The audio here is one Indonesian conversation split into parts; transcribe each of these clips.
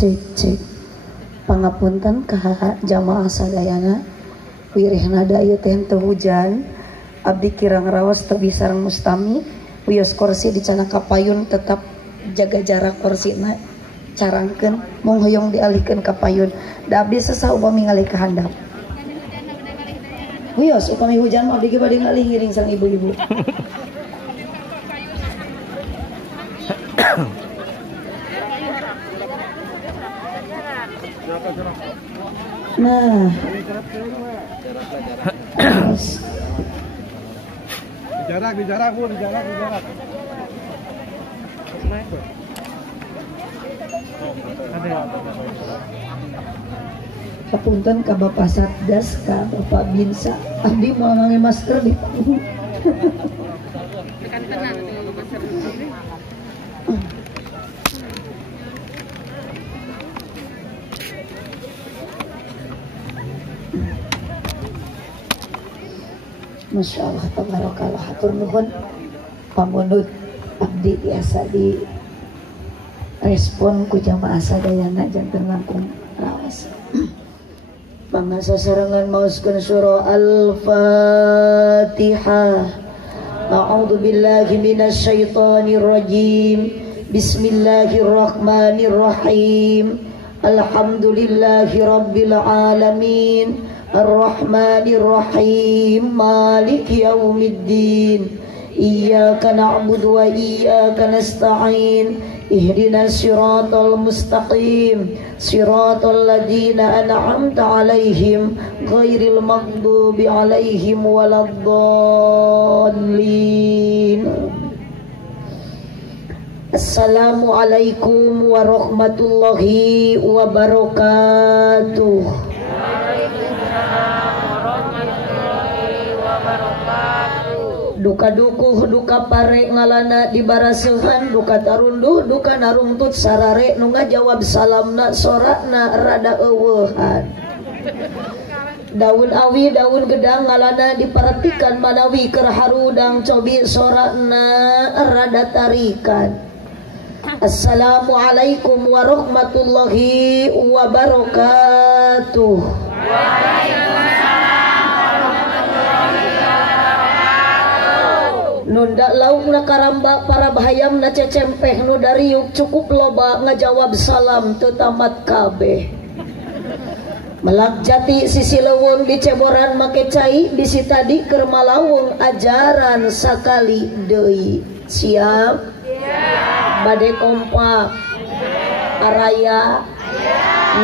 cek pangapunten ka jamaah sadayana wirihna da ieu teh teu hujan abdi kirang raos teu sareng mustami wios kursi dicana kapayun tetap jaga jarak kursina carangkeun mung hoyong dialihkeun ka payun da abdi sesah upami ngalih ka handap wios upami hujan mah abdi ge bade ngalih ngiring sareng ibu-ibu. Nah, dijarak bu, dijarak. Kapunten ka Bapak Satgas, ka Bapak Binsa, abdi mau ngangge masker di panggung. Masya Allah, tabarakallah, hatur nuhun pamunut abdi biasa di respon ku jamaah sadayana janten langkung raos. Mangga sasarengan maoskeun surah Al-Fatihah. A'udzu billahi minasy syaithanir rajim. Bismillahirrahmanirrahim. Alhamdulillahi rabbil alamin. Ar-Rahmanir-Rahim Maliki Yaumiddin Iyyaka na'budu wa iyyaka nasta'in Ihdinas siratal mustaqim Siratal ladzina an'amta 'alaihim ghairil maghdubi 'alaihim waladdallin. Assalamualaikum warahmatullahi wabarakatuh. Duka dukuh duka pare ngalana dibaraseuhan duka tarunduh duka narungtut sarare nu ngajawab salamna sorakna rada eueuhan. Daun awi daun gedang ngalana diperhatikan manawi keur harudang cobi sorakna rada tarikan. Assalamualaikum warahmatullahi wabarakatuh. Nunda lauk na karamba para bahayam na cecempeh nu dariuk cukup loba ngajawab salam teu tamat kabeh. Melak jati sisi leuweung diceboran make cai bisi tadi keur malawung ajaran sakali deui. Siap? Bade kompak. Araya.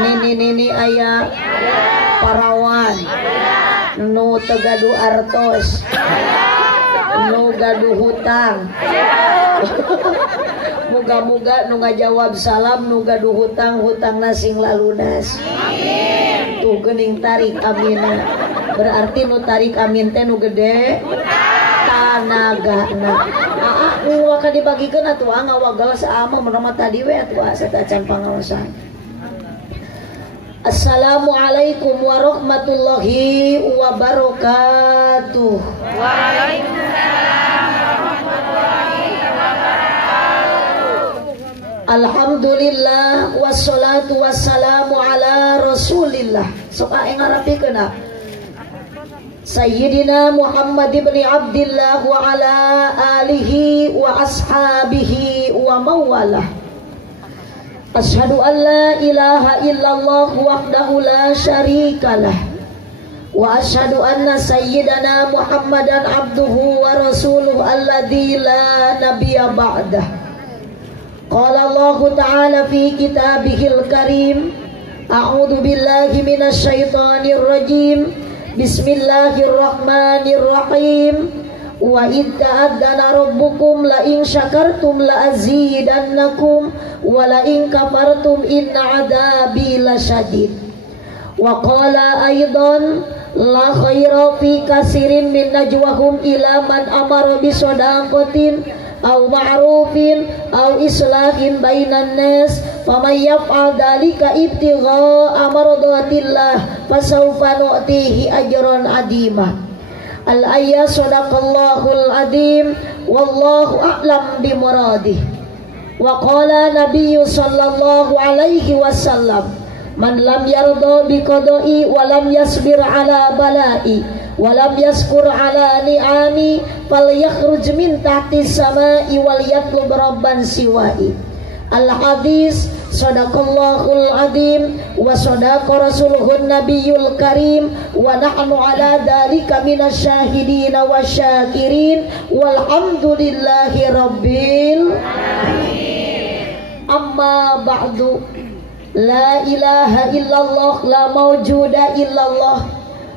Nini aya. Parawan. Nu teu gaduh artos. Nu gaduh hutang. Muga-muga nu ngajawab salam nu gaduh hutang sing lalunas. Tuh geuning tarik amina. Berarti nu tarik amin teh nu gede tanagana. Nu ka dibagikeun atuh ngawagal saama mun tadi we atuh asa can pangaosan. Assalamualaikum warahmatullahi wabarakatuh. Waalaikumsalam warahmatullahi wabarakatuh. Alhamdulillah wassalatu wassalamu ala Rasulillah. Sok aing ngarapikeun Sayyidina Muhammad ibn Abdillah wa ala alihi wa ashabihi wa mawalah. Asyhadu an la ilaha illallah wahdahu la syarikalah wa asyhadu anna sayyidana Muhammadan abduhu wa rasuluhu alladzi la nabiyya ba'dah. Qala Allah ta'ala fi kitabihil karim a'udzu billahi minasy syaithanir rajim. Bismillahirrahmanirrahim. Wa idza adzana rabbukum la in syakartum la azidannakum wa la in kafartum inna adzabi lasyadid. Wa qala aidan la khaira fi katsirin min najwahum ila man amara bi shadaqatin aw ma'rufin aw islahin bainan nas faman yaf'al dzalika ibtigha amradatillah fasawfa nu'tihi ajran 'azima. Al-ayat sadaqallahul adzim wallahu a'lam bimuradih. Wa qala Nabi sallallahu alaihi wasallam, man lam yarda bi qada'i wa lam yasbir ala bala'i wa lam yaskur ala ni'ami falyakhruj min tahti samai wal yatlub rabban siwa'i. Al hadis sadaqallahul azim wa sadaqa rasuluhun nabiyul karim wa nahnu ala dzalika minasyahidin wasyakirin walhamdulillahi rabbil alamin. Amma ba'du, la ilaha illallah la mawjuda illallah,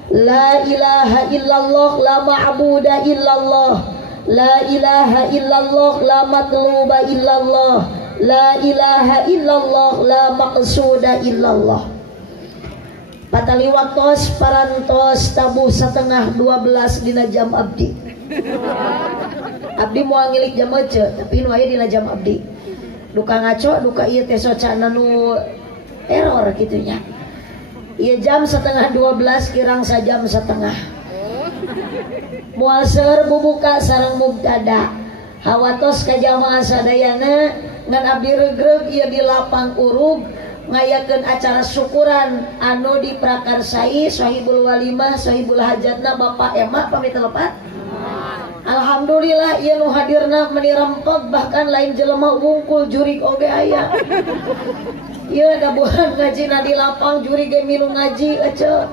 la ilaha illallah la ma'buda illallah, la ilaha illallah la matluba illallah, la ilaha illallah la maqsuda illallah. Patali waktos parantos tabuh setengah 12 dina jam abdi. Abdi moal ngilik jam ece tapi nu aya dina jam abdi. Duka ngaco, duka ieu teh socana nu error kitu nya. Ieu jam setengah 12 kirang sajam setengah. Moal seueur bubuka sareng mubtada. Hawatos ka jamaah sadayana ngan abdi regreg ieu di lapang urug ngayakeun acara syukuran anu diprakarsai sahibul walimah sahibul hajatna Bapak Emak pamit lepat. Alhamdulillah ieu nu hadirna meni rempeg bahkan lain jelema wungkul jurig oge aya. Ieu dabuhan ngajina di lapang jurig ge milu ngaji ece.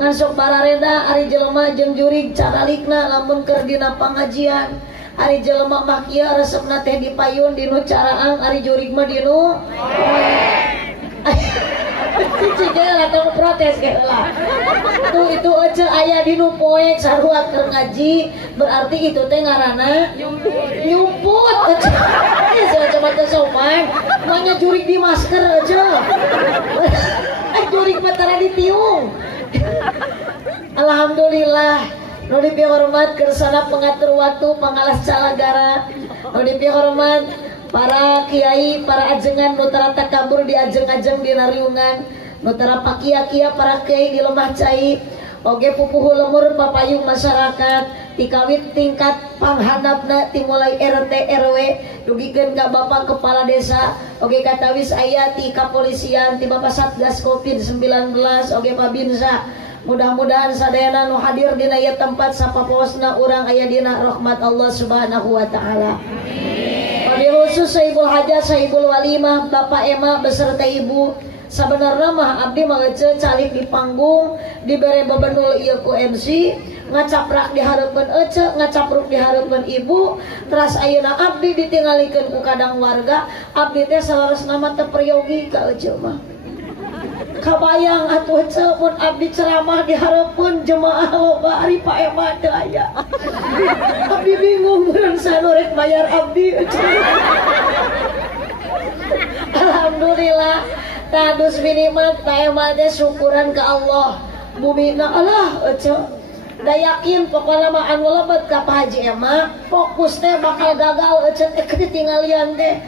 Ngan sok barareda ari jelema jeung jurig caralikna lamun keur dina pangajian. Ari jelema mah kieu resepna teh dipayun dinu caraang ari jurig mah dinu cicing atau protes ge heula. Itu ece aya dinu poek sarua keur ngaji berarti itu teh ngaranna nyumput ece. Ieu coba teh sopan manya jurig di masker ece. Jurig mah tara ditiung. Alhamdulillah nu dipihormat kersana pengatur waktu pangalas calagara, nu dipihormat para kiai, para ajengan nu tara takabur di ajeng-ajeng di nariungan, nu tara pakia-kia para kiai di lemah cai, oge pupuh lemur papayung masyarakat, tikawit tingkat panghandapna timulai RT RW, dugikeun ka Bapak Kepala Desa, oge katawis aya ti kapolisian, ti Bapak Satgas Covid-19, oge Pabinsa. Mudah-mudahan sadayana nu hadir dina ieu tempat sapaposna urang aya dina rahmat Allah Subhanahu wa taala. Wabil khusus sahibul hajat, sahibul walimah, Bapak Emak beserta Ibu. Sabenerna mah abdi mah ece calik di panggung, dibere bebenul ieu ku MC, ngacaprak dihareupeun ece, ngacapruk dihareupeun Ibu. Teras ayeuna abdi ditinggalikeun ku kadang warga, abdi teh salaresna mah teu priyogi ka ece mah. Kabayang atuh ece mun abdi ceramah dihareupeun jemaah loba ari Pak Emak teu aya. Abdi bingung meureun sanu rek bayar abdi ece. Alhamdulillah tadus minimal Pak Emak teh syukuran ka Allah. Bumina Allah ece. Da yakin pokona mah anu lebet ka Pak Haji Emak, fokus teh bakal gagal ece teh ketingalian teh.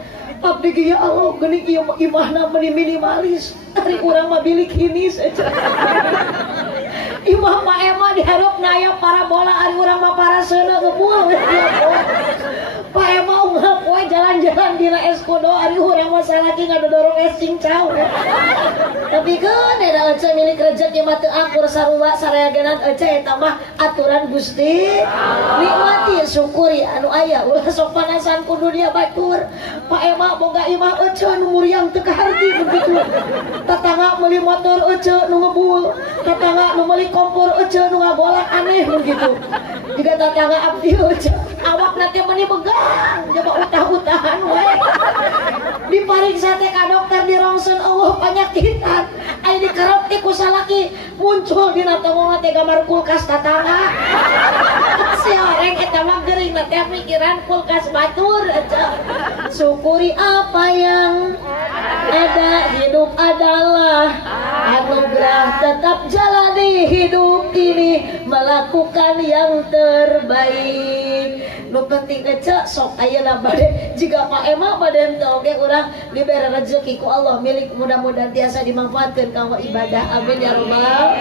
Abdi ge ya Allah geuning ieu imahna minimalis. Ari urang mah bilik hinis ece. Imah Pak Emak diharupna aya parabola ari urang mah paraseuna ngebul. Pak Emak unggal poe jalan-jalan dina es kodo ari urang mah salaki ngadodorong es cincau. Tapi keun da ece milik rezeki mah teu akur sarua sareagenan ece eta mah aturan Gusti. Nikmati syukuri anu aya ulah sok panasan ku dunia batur. Pak Emak boga imah ece nu muriang teu kaharti begitu. Tatangga meuli motor ece nu ngebul, tatangga nu meuli kompor ece nu ngagolak aneh begitu. Jika tatangga abdi ece awak nanti meni begang coba utah-utahan we. Dipariksa teh ka dokter dirongseun Allah panyakitan. Aya dikerep ti ku salaki muncul dina tongongna teh gambar kulkas tatangga. Si orang eta mah geuring teh pikiran kulkas batur ece. Syukuri apa yang ada, hidup adalah anugerah, tetap jalani hidup ini melakukan yang terbaik. Nu penting ece sok ayeuna bade jika Pak Emak bade teu oge urang dibere rezeki ku Allah milik mudah-mudahan tiasa dimanfaatkeun kanggo ibadah. Amin ya rabbal.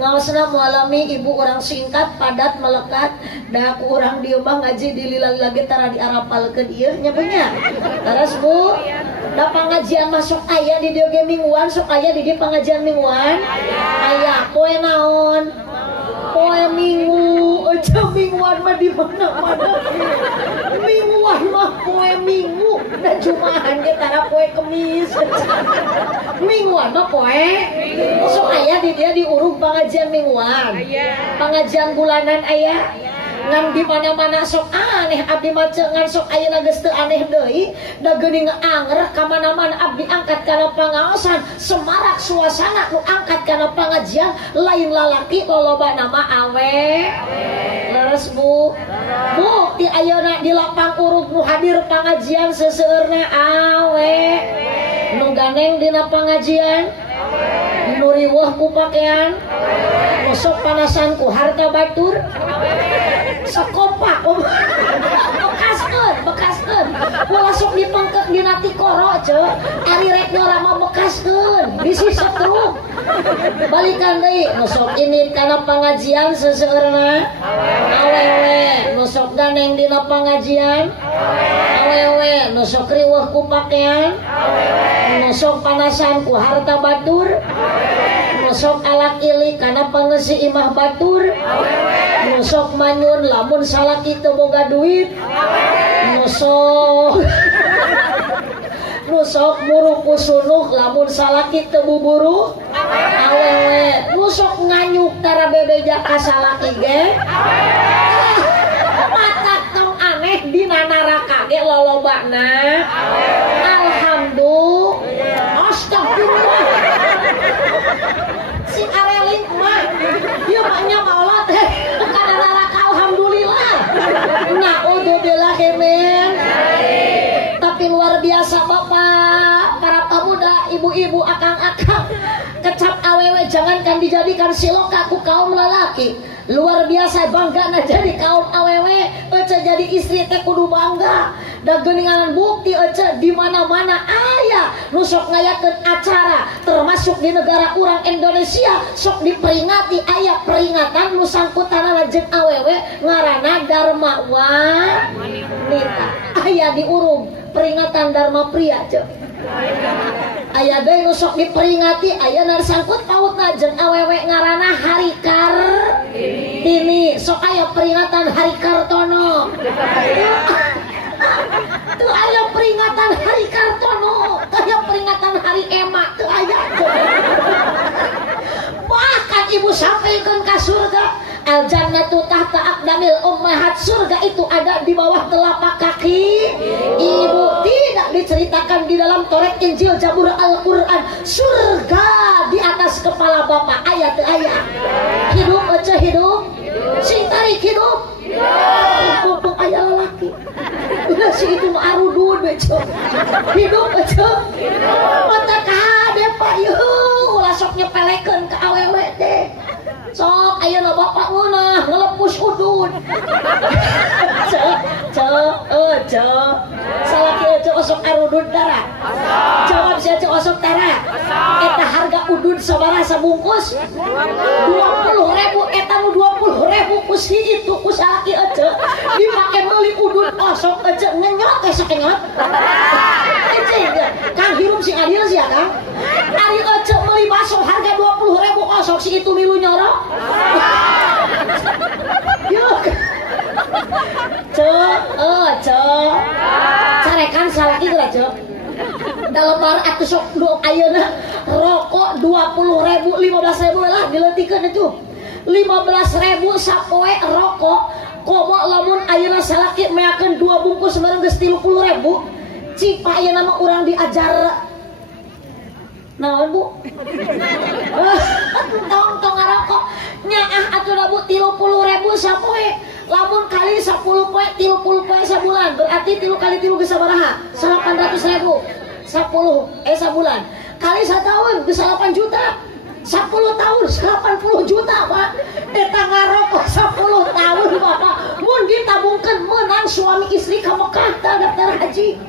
ngaosna mualami ibu orang singkat padat melekat da ku urang dieu mah ngaji di lila-lila tara diarapalkeun ieu nya punya. Terus Bu, da pangajian masuk aya di dieu ge mingguan, sok aya di dieu pangajian mingguan. Aya poe naon? Poe Minggu, aja mingguan mah di mana-mana. Mingguan mah poe Minggu, dan Jumahan ge tara poe Kemis. Mingguan mah poe. Sok aya di dia diurung pengajian mingguan. Pengajian bulanan aya. Ngan di mana-mana sok aneh abdi mah ngan sok ayeuna geus teu aneh deui da geuning anger ka mana-mana abdi angkat kana pangaosan semarak suasana nu angkat kana pengajian lain lalaki loloba nama awe. Leres Bu. Bu ti ayeuna di lapang urug nu hadir pengajian seseueurna awe. Nu ganeng dina pengajian nu riweuh ku pakaian nu sok panasan ku harta batur sekopak bekaskeun ulah sok dipengkek dina tikoro ce ari rek rama bekaskeun bisi setruk balikan deui nu sok ini kana pangajian seseueurna awewe nu sok ganeng dina pangajian awewe nu sok riweuh ku pakaian nu sok panasan ku harta batur nu sok alak ili kana pangeusi imah batur nu sok manyun lamun salaki teu boga duit nu sok muru ku sunuh lamun salaki teu buburu awewe nu sok nganyuk tara bebeja ka salaki ge matak tong aneh dina neraka ge lolobana alhamdulillah astagfirullah si areling mah ieu mah nya maolat kana neraka alhamdulillah naudzubillah men. Tapi luar biasa Bapak para pemuda ibu-ibu akang-akang kecap awewe jangankan dijadikan siloka ku kaum lelaki luar biasa bangga na jadi kaum awewe ece jadi istri teh kudu bangga da geuningan bukti ece di mana-mana aya nu sok ngayakeun acara termasuk di negara urang Indonesia sok diperingati aya peringatan nu sangkutanana jeung awewe ngaranna Dharma Wanita aya di urung peringatan Dharma Pria ce aya deui nu sok diperingati aya na sangkut pautna jeung awewe ngaranna Hari Kartini sok aya peringatan Hari Kartono teu aya peringatan Hari Kartono teu aya peringatan Hari Ema teu aya bahkan ibu sampaikan ke surga al jannatu tahta aqdamil ummahat surga itu ada di bawah telapak kaki ibu tidak diceritakan di dalam Taurat Injil Zabur Al-Quran surga di atas kepala bapak ayat ayat hidup aja hidup sing tarik hidup hidup ayat lelaki udah si itu arudun beco hidup aja mata kade pak yuh ulah sok nyepelekeun ke awewe deh sok ayeuna bapak meunah ngelepus udun salaki ece osok arudun tara jawab si ece osok tara eta harga udun sabaraha sabungkus 20.000 eta nu 20.000 ku si itu ku salaki ece dipake meuli udun osok ece ngenyot teh sakenyot ece Kang hirup sing adil sia Kang ari ece meuli baso harga 20.000 osok si itu milu nyorok yuk carekan salaki geura cok dalebar atuh sok ayeuna rokok 20.000 15.000 lah dileutikeun itu 15.000 sapoe rokok komo lamun ayeuna salaki meakeun 2 bungkus bareng geus 30.000 cik pa ayeuna mah urang diajar naon Bu tong ngarokok nyaah atuh Bu 30.000 sapoe lamun kali 10 poe 30 poe sabulan berarti 3 kali 3 geus sabaraha 800.000 10 sabulan kali satahun geus 8 juta 10 tahun 80 juta Pak eta ngarokok 10 tahun Bapak mun ditabungkeun menang suami istri ka Mekah daftar haji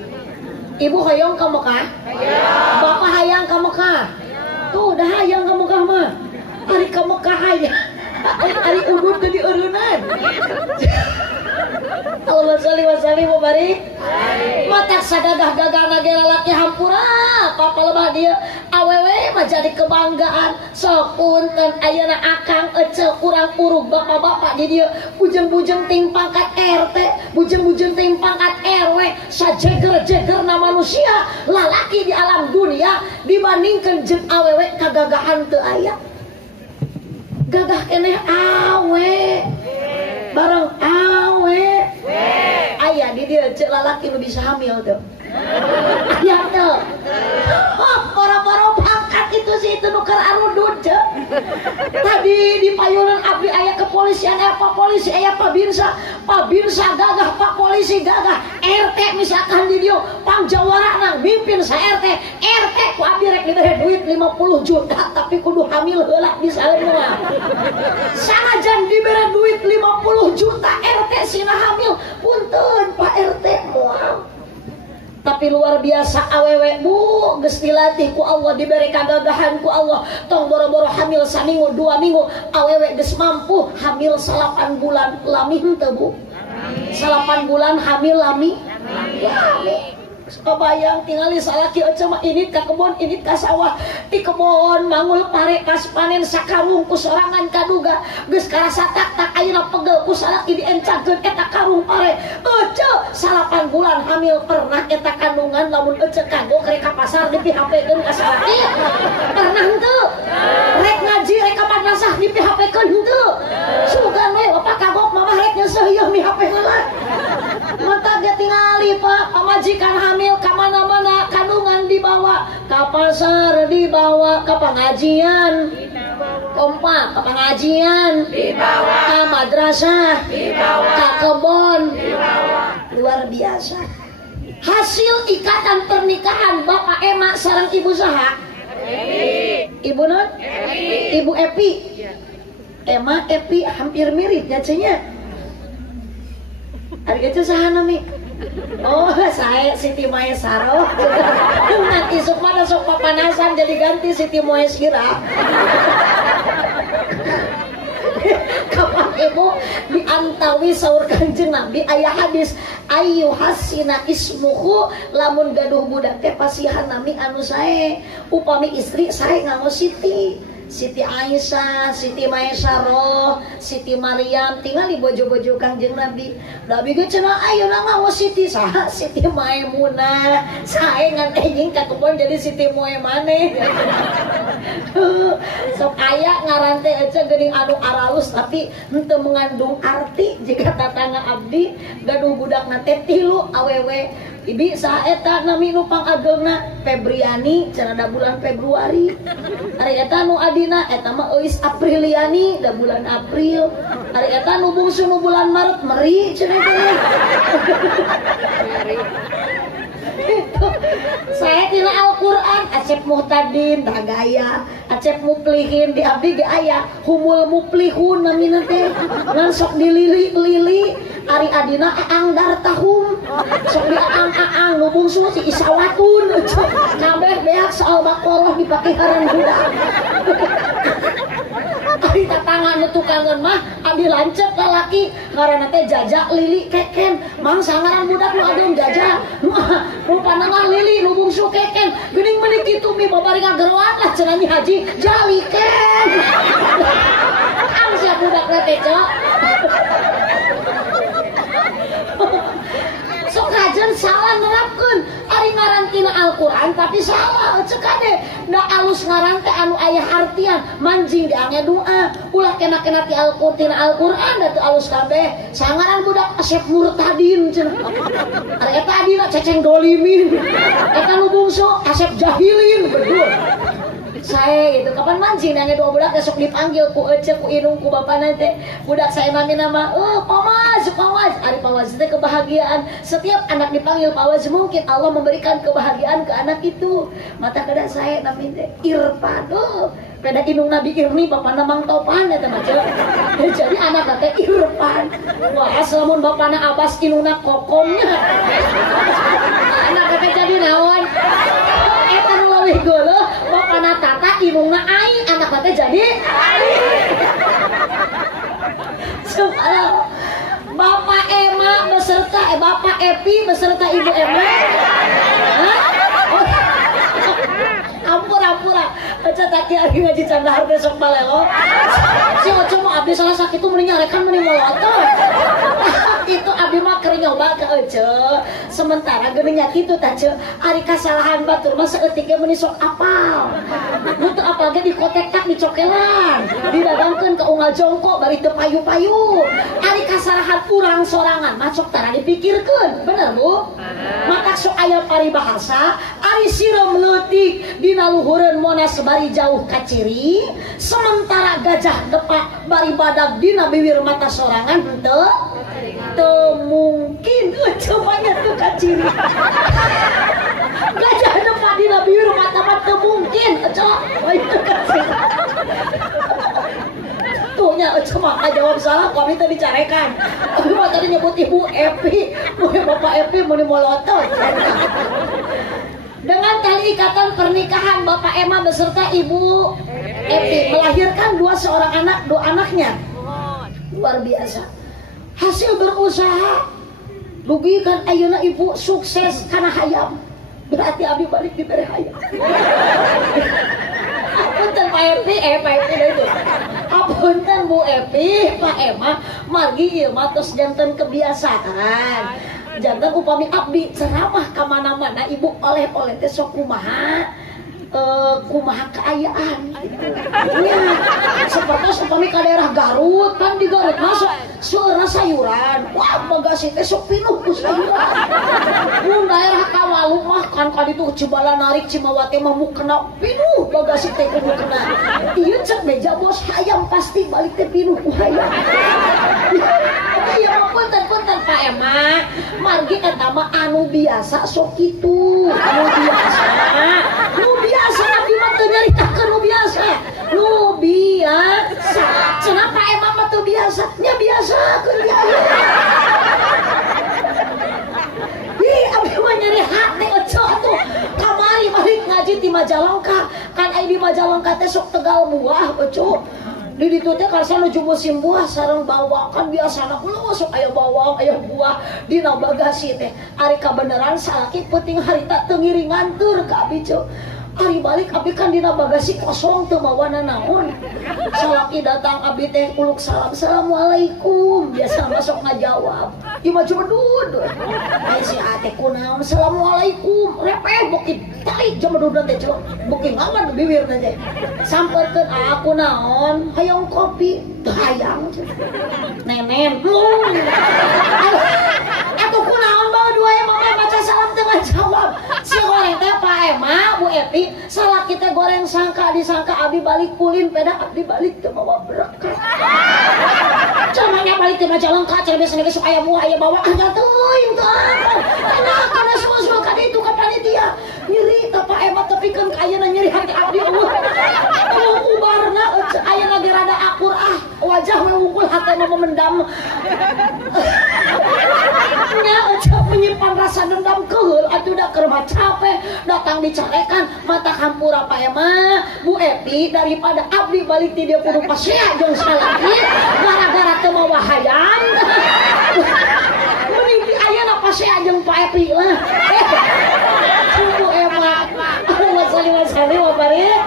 ibu hayang ka Mekah bapak hayang ka Mekah tuh dah hayang ka Mekah mah hari ka Mekah aya alaihi wasallam barik matak sagagah-gagah nage lalaki hampura papa lebah dia awewe mah jadi kebanggaan sok punten ayeuna akang ece urang urug bapak-bapak di dia bujeng-bujeng ting pangkat RT bujeng-bujeng ting pangkat RW sajeger-jegerna manusia lalaki di alam dunia dibandingkan jeung awewe kagagahan teu aya gagah keneh awe bareng awe aya di dia cek lalaki nu bisa hamil tuh aya tuh para-para pangkat itu sih itu nuker arudut cek tadi di payunan abdi aya kepolisian apa polisi aya pabinsa gagah pak polisi gagah RT misalkan di dia pangjawara nang mimpin sa RT ku abdi rek dibere duit 50 juta tapi kudu hamil heula di saeuna sanajan dibere duit 50 juta RT sina hamil punten Pak RT moal tapi luar biasa awewe bu geus dilatih ku Allah diberi kagagahan ku Allah tong boro-boro hamil saminggu 2 minggu awewe geus mampu hamil 8 bulan lami henteu bu 8 bulan hamil lami lami kebayang tingali salaki aja mah ini ka kebon ini ka sawah di kebon mangul pare pas panen sakarung ku sorangan kaduga geus karasa tak ayeuna pegel ku salaki diencakeun eta karung pare ece 8 bulan hamil pernah eta kandungan lamun ece kagok rek ka pasar dipihapekeun ka salaki pernah henteu rek ngaji rek ka madrasah dipihapekeun henteu sugan we bapak kagok mamah rek nyeuseum ieu mihape heula mata dia tingali Pak pamajikan hamil ke mana-mana kandungan dibawa ke pasar dibawa ke pengajian kompak ke pengajian dibawa ke madrasah dibawa ke kebon dibawa luar biasa hasil ikatan pernikahan Bapak Ema sareng Ibu saha Ibu non Ibu Epi Ema Epi hampir mirip ya cenah hari itu saha nami oh saya Siti Maesaro nanti sok mana sok papanasan jadi ganti Siti Maesira kapan ibu diantawi saur kanjeng Nabi ayah hadis ayu hasina ismuhu lamun gaduh budak teh pasihan nami anu sae upami istri sae nganggo Siti Aisyah, Siti Maesaro, Siti Maryam tinggal di bojo-bojo Kangjeng Nabi. Nabi ge cenah ayeuna nganggo Siti saha? Siti Maimunah. Sae ngan enjing ka kebon jadi Siti Moe maneh. Sok aya ngaran teh ece geuning anu aralus tapi henteu mengandung arti jika tatangga abdi gaduh budakna teh 3 awewe. Ibi saha eta nami nu pangageungna Febriani cenah bulan Februari. Ari eta nu adina eta mah Eus Apriliani da bulan April. Ari eta nu bungsu nu bulan Maret Meri cenah teh. Saya tina Al-Quran Acep Muhtadin dah gaya Acep Muplihin di abdi ge aya Humul Muplihun namina teh ngan sok dilili-lili ari adina aang dartahum sok di aang nu bungsu si Isawatun kabeh beak soal Baqarah dipake haran budak ari tatangan nu tukangan mah abdi lancet lalaki ngaranna teh Jajak Lili Keken mang sangaran budak nu adem Jajak rupana mah Lili nu bungsu Keken geuning meuli kitu mi babari ngageroan lah cenah Nyi Haji Jali Ken ang sia budak teh cok sok rajen salah nerapkeun ari ngaran tina Al-Qur'an tapi salah cek ade da alus ngaran teh anu aya artian manjing diange doa ulah kena-kena ti Al-Qur'an da teu alus kabeh sangaran budak Asep Murtadin cenah ari eta adina Ceceng Dolimin eta nu bungsu Asep Jahilin betul saya gitu kapan mancing nangge dua budak besok dipanggil ku ece ku inung ku bapana teh budak saya nami nama Pawaz ari Pawaz teh kebahagiaan setiap anak dipanggil Pawaz mungkin Allah memberikan kebahagiaan ke anak itu mata kada saya nami teh Irfan peda inung Nabi Irni bapana Mang Topan eta mah jadi anak teh Irfan wah lamun bapana Abbas inungna Kokomnya anak teh jadi naon eta nu leuwih geuleuh bapana Tata inungna Ai anak teh jadi Ai subhanallah Bapak Ema beserta Epi beserta Ibu Emma. Ampura aja taki ari ngaji candahar besok balelo si ojo mau abdi salah sakit mending nyarekan mending molotot itu abdi mah keur nyoba ke ojo sementara geuning nya kitu tah ce ari kasalahan batur mah saeutik ge meni sok apal nu teu apal ge dikotekak dicokelan didadangkeun ka unggal jongkok bari teu payu-payu ari kasalahan urang sorangan mah sok tara dipikirkeun bener Bu matak sok aya paribahasa ari sireum leutik dina luhureun monas bari jauh kaciri sementara gajah depak bari badag dina bibir mata sorangan teu mungkin cobanya tuh kaciri gajah depak dina bibir mata mah teu mungkin itu kaciri tuhnya cuma jawab salah kami tadi dicarekan tapi mah tadi nyebut Ibu Epi Bapak Epi muni molotot dengan tali ikatan pernikahan Bapak Emma beserta Ibu Epi melahirkan dua anaknya luar biasa hasil berusaha dugikan ayeuna ibu sukses karena hayam berarti abi balik diberi hayam apunten Pak Epi Pak Epi itu apunten Bu Epi Pak Emma margi ieu mah tos janten kebiasaan jantan upami abdi ceramah kemana-mana ibu oleh-oleh teh sok kumaha keayaan ya seperti upami ke daerah Garut kan di Garut masuk seurah sayuran wah bagasi teh sok pinuh ku sayuran mun daerah Kawalu mah kan kali itu Cibala narik Cimawate mah mu kena pinuh bagasi teh kudu kena ieu cek meja bos hayam pasti balik teh pinuh ku hayam iya punten Pak Emma margi eta mah anu biasa sok kitu anu biasa abdi mah teu nyaritakeun nu biasa cenah Pak Emma mah teu biasa nya biasa keur abdi mah nyeri hati ojo tuh kamari balik ngaji di Majalengka kan aya di Majalengka teh sok Tegal buah ojo di ditu teh karsa nuju musim buah sareng bawang kan biasana kulo sok aya bawang aya buah dina bagasi teh ari kabeneran salaki peuting harita teu ngiringanteur ka abi ceu ari balik abi kan dina bagasi kosong teu mawana naon salaki datang abi teh uluk salam assalamualaikum biasa masuk ngajawab ieu mah cuma dud ai si ate kunaon assalamualaikum repeh beuki talik jam dud teh ceu beuki ngaman bibirna teh sampeurkeun aku naon hayang kopi teu hayang nenen atuh kunaon bawa dua emang baca salam tengah jawab si goreng teh Pak Emma Bu Epi salah kita goreng sangka disangka abi balik kulin peda abdi balik teu bawa berkah caranya balik teh Majalengka cara biasana geus aya buah aya bawang nya teuing teu apa kana semua ka ditu ka panitia nyeri teh Pak Emma tepikeun ka ayeuna nyeri hati abdi ubarna ayeuna ge rada akur wajah melungkul hati mah memendam nya menyimpan rasa dendam keheul atuh da keur mah capek datang dicarekan mata kampura Pak Emma Bu Epi daripada abdi balik ti dia kudu pasea jeung salaki gara-gara teu mawa hayam mending ti ayeuna pasea jeung Pak Epi lah Bu Emma Allahumma shalli wa sallim wa barik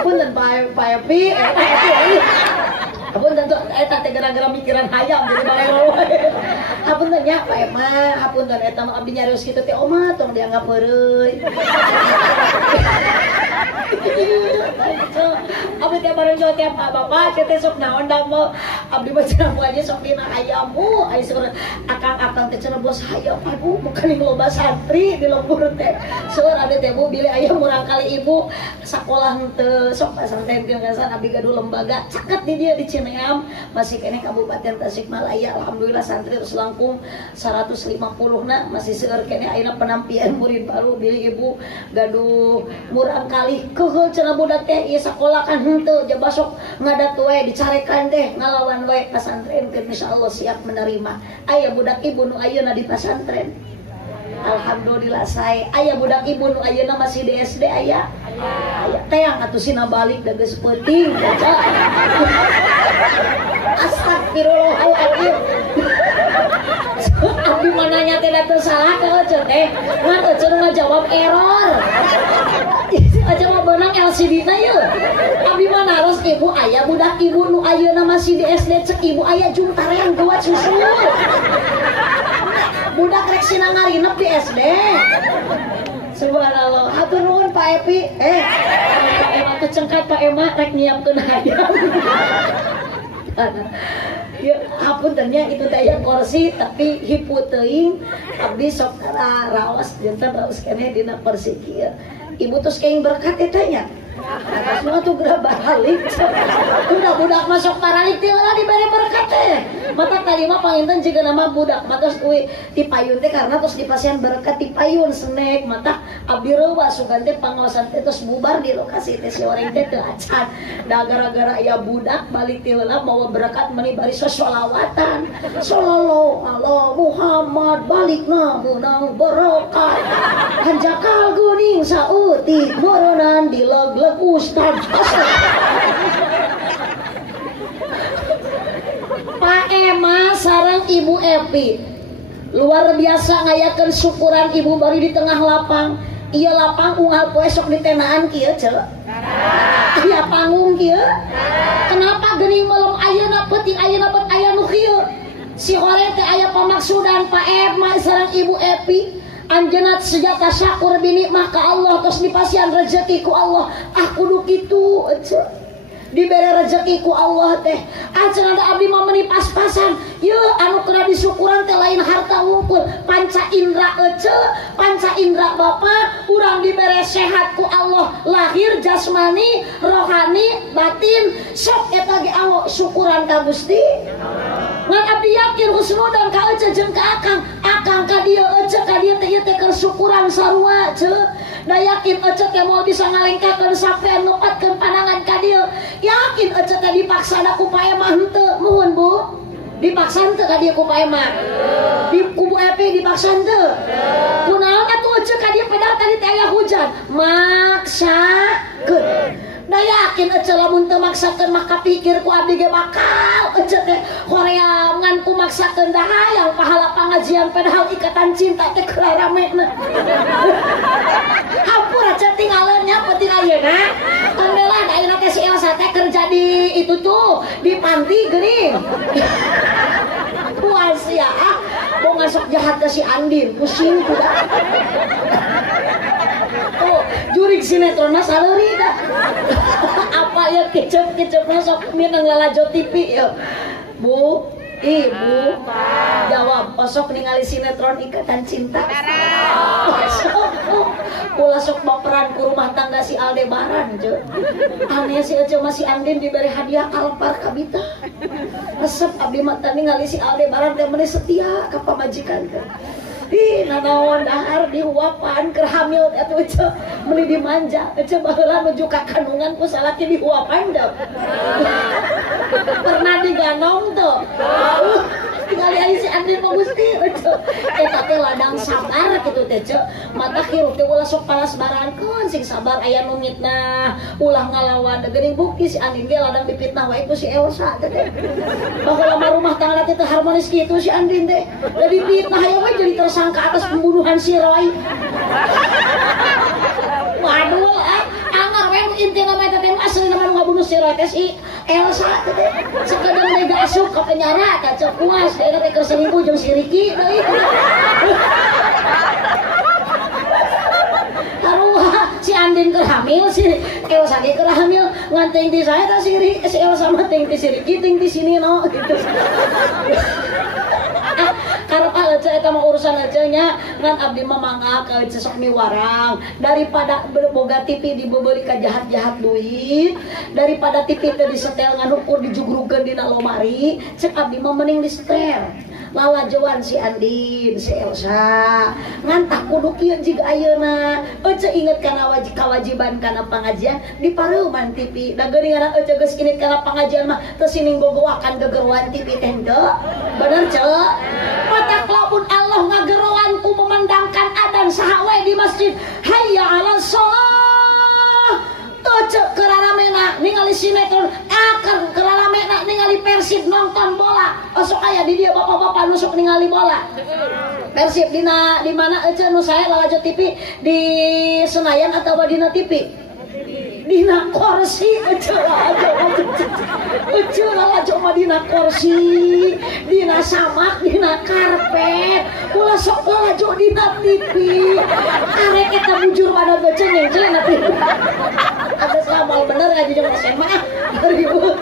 punten Pak Epi Hapunten tuh eta teh gara-gara mikiran hayam jadi balelo. Hapunten nya Pak Emma, hapunten eta mah abdi nyarios kitu teh oma tong dianggap heureuy. Abdi teh bareng jauh tiap Bapak kita sok naon damel abdi mah cenah aja sok dina hayam aya seueur akang-akang teh cenah bos hayam aduh bukan loba santri di lembur teh. Seueur ada teh Bu bilih aya murang kali ibu sakolah teu sok pasantren keungasan abdi gaduh lembaga caket di dia di Cineam masih kene Kabupaten Tasikmalaya alhamdulillah santri terus langkung 150 na masih seueur kene ayeuna penampian murid baru bilih ibu gaduh murang kali keheul cenah budak teh ieu sakola kan henteu jaba sok ngadat we dicarekan teh ngalawan we pasantren keun insyaallah siap menerima aya budak ibu nu ayeuna di pasantren alhamdulillah sae aya budak ibu nu ayeuna masih di SD aya teang atuh sina balik da geus peuting astagfirullahaladzim abdi mananya tidak tersalah ke Ece teh ngan Ece ngajawab error aja mah benang LCD na yuk abdi mah naros ibu ayah budak ibu nu ayeuna masih di SD cek ibu ayah juntarean gawat susu budak rek sina ngarinep di SD subhanallah hatur nuhun Pak Epi Pak Ema kecengkat Pak Ema rek nyiapkeun hayam ya apun ternyata itu daya kursi tapi hipu teuing abdi sok raos jantan raos keneh dina kursi kieu ibu terus keing berkat etanya semua tuh gerak balik budak-budak masuk paralik teh lah diberi berkat teh mata tadi mah panginten juga nama budak mata terus dipayun teh karena terus dipasian berkat dipayun snack mata abdi reuwa sugan teh pangaosan teh terus bubar di lokasi teh si orang teh teu acan da gara-gara ya budak balik teh lah bawa berkat meni bari sholawatan sallallahu ala Muhammad balikna menang berkat hanjakal guning sautik meureunnan di leg Ustaz Pak Ema sareng Ibu Epi luar biasa ngayakeun syukuran ibu bari di tengah lapang ieu lapang unggal poe sok ditenaan kieu ceuk aya panggung kieu kenapa geuning malam ayeuna peuting ayeuna bet aya nu kieu si hore teh aya pamaksudan Pak Ema sareng Ibu Epi anjeunat sejata syakur binikmah ka Allah terus dipasian rezeki ku Allah kudu kitu ece dibere rezeki ku Allah teh acan ada abdi mah meuni pas-pasan yeuh anu kena disyukuran teh lain harta ngumpul panca indra ece panca indra Bapa urang dibere sehat ku Allah lahir jasmani rohani batin sok eta ge Allah syukuran ka Gusti ngan abdi yakin husnudan ka ece jeung ka akang ka dieu ece ka dieu teh teh keur syukuran sarua ceuk da yakin ece teh moal bisa ngalengkakeun sampean nepatkeun pandangan ka dieu yakin ece teh dipaksana ku Pak Ema henteu muhun Bu dipaksa henteu ka dieu ku Pak Ema di ku Bu Epi dipaksa henteu kunaon atuh ece ka dieu padahal tadi teh aya hujan maksakeun da yakin ece lamun teu maksakeun mah kapikir ku abdi ge bakal ece teh hoream ngan ku maksakeun da hayang pahala pangajian padahal ikatan cinta teh keraramena hampura ece tinggaleunya penting ayeuna kan bela da ayeuna teh si Elsa teh kerja di itu tuh di panti geuning puas ya mau ngasok jahat ke si Andin pusing kuda oh jurig sinetronnya saluri dah apa ya kecep-kecepnya sok minang lalajo TV ya Bu Ibu jawab pasok ningali sinetron Ikatan Cinta ulah sok baperan ku rumah tangga si Aldebaran je aneh si Ece masih Andin diberi hadiah Alphard kabita resep abdi mata ningali si Aldebaran teh meuni setia ka pamajikan teh ih nanaon dahar dihuapan keur hamil atuh Ece meuli dimanja Ece baheula nuju ka kandungan ku salaki dihuapan dah pernah diganong tuh tinggal ai si Andin mah Gusti Ece eta teh ladang sabar kitu teh Ece mata hirup teh ulah sok palas barankeun sing sabar aya nu mitnah ulah ngalawan da geuning bukti si Andin ge ladang dipitnah wae ku si Elsa teh baheula mah rumah tangga teh harmonis kitu si Andin teh da dipitnah aya we jadi tersangka atas pembunuhan si Roy waduh anggar we intina mah teh asli nama ngabunuh si Roy teh si Elsa teh sekedar mega asup ka penjara teh cek puas dia teh keur selingkuh jeung si Ricky deui taruh si Andin keur hamil si Elsa ge keur hamil ngan teuing ti saya teh si Elsa mah teuing ti si Ricky teuing ti sini no gitu karep Ece eta mah urusan Ece nya ngan abdi mah mangga ka Ece sok miwarang daripada boga TV diboboli ka jahat-jahat duit daripada TV teh disetel ngan ukur dijugrugkeun dina lomari cek abdi mah mending disetel lalajoan si Andin si Elsa ngan tak kudu kieu jiga ayeuna Ece inget kana kewajiban kana pangajian di pareuman TV da geuningan Ece geus inget kana pangajian mah teu sining gogoakan gegeruan TV teh henteu bener ceuk matak lamun Allah ngagerowanku memandangkan adzan saha we di masjid hayya 'alas shalah Ece keraramena ningali sinetron akan keraramena ningali Persib nonton bola Sok aya di dia bapak-bapak nu sok ningali bola. Persib di mana aja nu saya lalajo TV di Senayan atau dina TV? Dina kursi aja lalajo dina kursi, dina samak, dina karpet, ulah sok lalajo dina TV. Arek eta bujur pada baca nyengcel na TV. Ada samal bener aja jeung SMA 2000.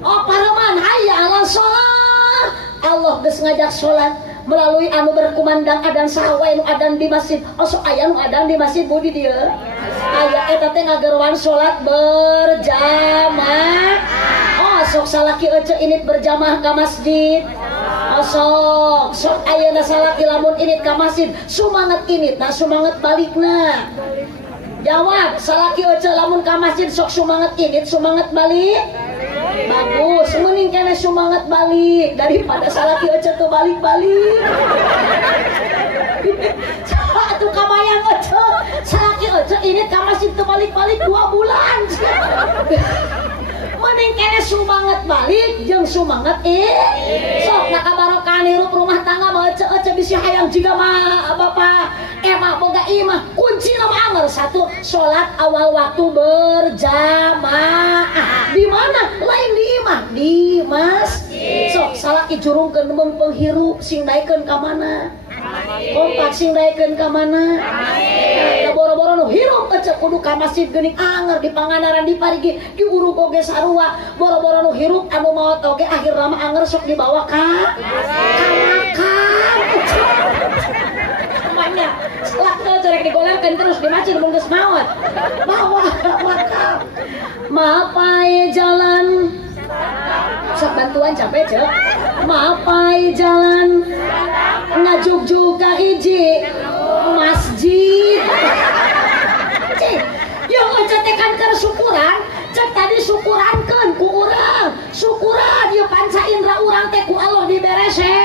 Oh pareman hayya ala sholat. Allah geus ngajak sholat melalui anu berkumandang adan saha wae nu adan di masjid. Oh sok aya nu adan di masjid budi dieu. Aya eta teh ngageruan sholat berjamaah. Oh sok salaki ece init berjamaah ka masjid. Oh sok ayeuna salaki lamun init ka masjid sumanget init nah sumanget balikna. Jawab salaki ece lamun ka masjid sok sumanget init sumanget balik. Bagus, mending kena semangat balik daripada salaki aja tuh balik-balik. Coba tuh kabayang aja, salaki aja ini masih tuh balik-balik 2 bulan. Mending kena semangat balik, jeung semangat sok nak kabarokan hirup rumah tangga mah aja bisa hayang jiga mah bapak emang boga imah kunci nama anger satu sholat awal waktu berjamaah. Di mana? Lain di imah di masjid. Sok salah ijurungkeun menghirup sing daekeun ka mana? Kompak sing daekeun ka mana? Da boro-boro nu hirup ecek kudu ka masjid geuning anger di panganaran di parigi di urug oge sarua. Boro-boro nu hirup anu maot oge akhir nama anger sok dibawa ka makan. Namanya lakto corek digolerkeun terus di masjid mun geus maot. Bawa makan. Mapai jalan sok bantuan capek cek. Mapai jalan ngajuk-juk ka hiji masjid. Cik, yang ngecetekan ke syukuran, cek tadi syukurankeun ku urang. Syukuran ieu panca indra urang teh ku Allah diberese.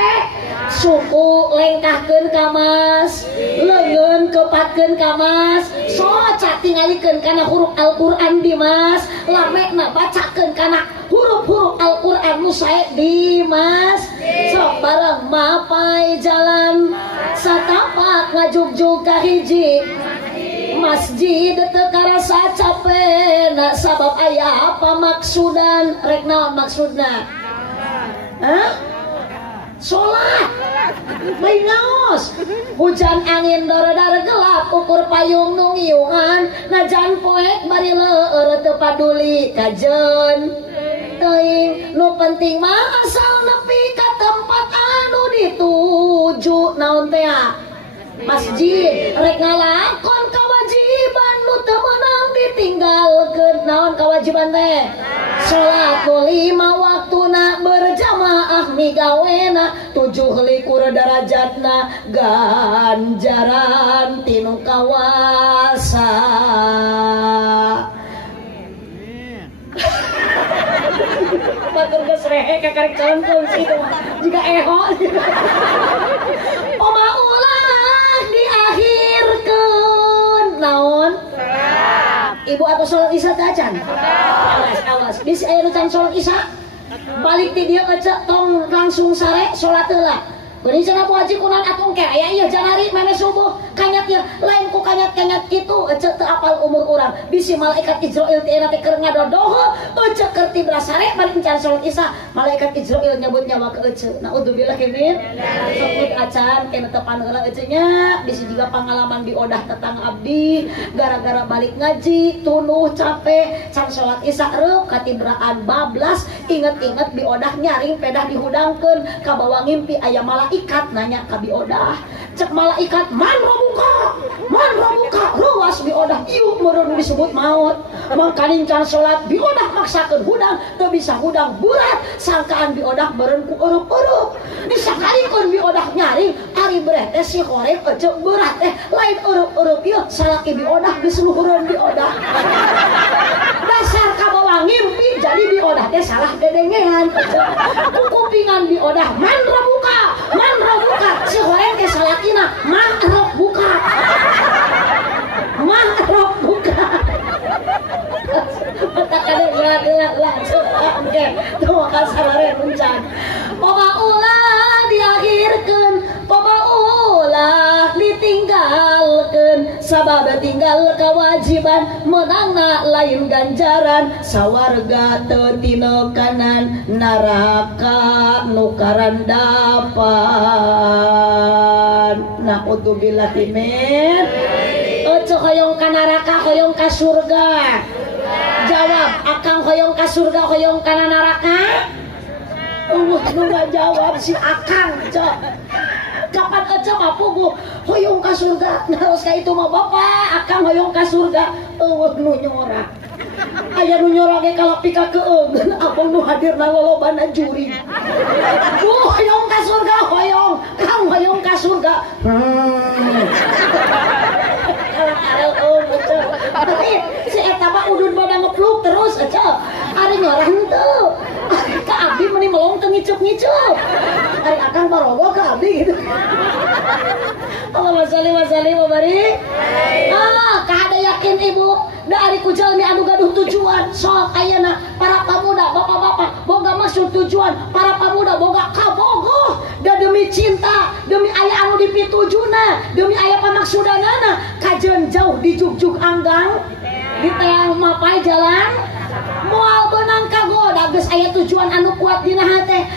Suku lengkahkeun ka mas, leungeun kepatkeun ka mas, soca tingalikeun kana huruf Al-Qur'an di mas, lamekna bacakeun kana huruf-huruf Al-Qur'an nu sae di mas. Sok bareng mapai jalan satapak ngajuk-juk ka hiji masjid teu karasa capena sabab aya apa maksudan rek naon maksudna? Hah? Sholat main ngaos hujan angin dara-dara gelap ukur payung nu ngiungan najan poek bari leueur teu paduli kajen teuing nu penting mah asal nepi ka tempat anu dituju naon teh masjid rek ngalakon kewajiban nu teu meunang ditinggalkeun naon kewajiban teh salat 5 waktuna berjamaah migawena 7 likur darajatna ganjaran tinu kawasa. Batur geus rehe kakarek calon situ jika eho. Oma ulah diakhirkeun naon? Ibu atau sholat isya teh acan? Awas. Bisa aya nu can sholat isya? Balik ti dieu ngecek tong langsung sare sholat heula. Geuning cenah wajib kunaon atung ke aya ieu janari mane subuh kanyat ieu lain ku kanyat-kanyat kitu ecek teu apal umur urang. Bisi malaikat Israil teh eta teh keur ngadodoho ecek keur tibra sare balik can sholat isya malaikat Israil nyebut nyawa ke ecek. Naudzubillah kemin. Sok acan keneh tepan heula ecek nya bisi juga pengalaman di odah tetang abdi gara-gara balik ngaji tunuh capek can sholat isya reup katibraan bablas inget-inget di odah nyaring pedah dihudangkeun ka bawah ngimpi aya malaikat nanya ka biodah cek malaikat man robuka ruas biodah ieu meureun disebut maut mangkaning can salat biodah maksakeun hudang teu bisa hudang burat sangkaan biodah meureun ku eurup-eurup disakarikeun biodah nyaring ari breh teh si horeg ece berat lain eurup-eurup ieu salaki biodah disluhureun biodah dasar ka bawah ngimpi jadi biodah teh salah dedengean ku kupingan biodah man robuka si horeng ke salakina makrok buka tak ada lah oke tuh kasarare runcan poma ulah diakhirkeun poma ulah ditinggalkeun sabab tinggal kewajiban menangna lain ganjaran sawarga teu tinekanan neraka nu karandapan naudzubillah min ojo hoyong ka neraka hoyong ka surga jawab akang hoyong ka surga hoyong ka neraka nu nggak jawab si akang cok kapan aja mapugu hoyong ka surga harus ka itu mah bapak akang hoyong ka surga nu nyorak aya nu nyorak ge kalau pika keeugeun abang nu hadirna lolobana juri hoyong ka surga hoyong kang hoyong ka surga si eta mah udun pada ngepluk terus aja ada nyorah henteu ka abdi meni melong teu ngicup-ngicup ari akang parogo ka abdi gitu Allahumma sholli wa sallim wa barik kahada yakin ibu da ari ku jalmi anu gaduh tujuan sok ayeuna para pamuda bapak-bapak boga maksud tujuan para pamuda boga kabogoh da demi cinta demi aya anu dipitujuna demi aya pamaksudanana kajeun jauh di jugjug anggang di teang mapai jalan moal benang kagoda geus aya tujuan anu kuat dina hate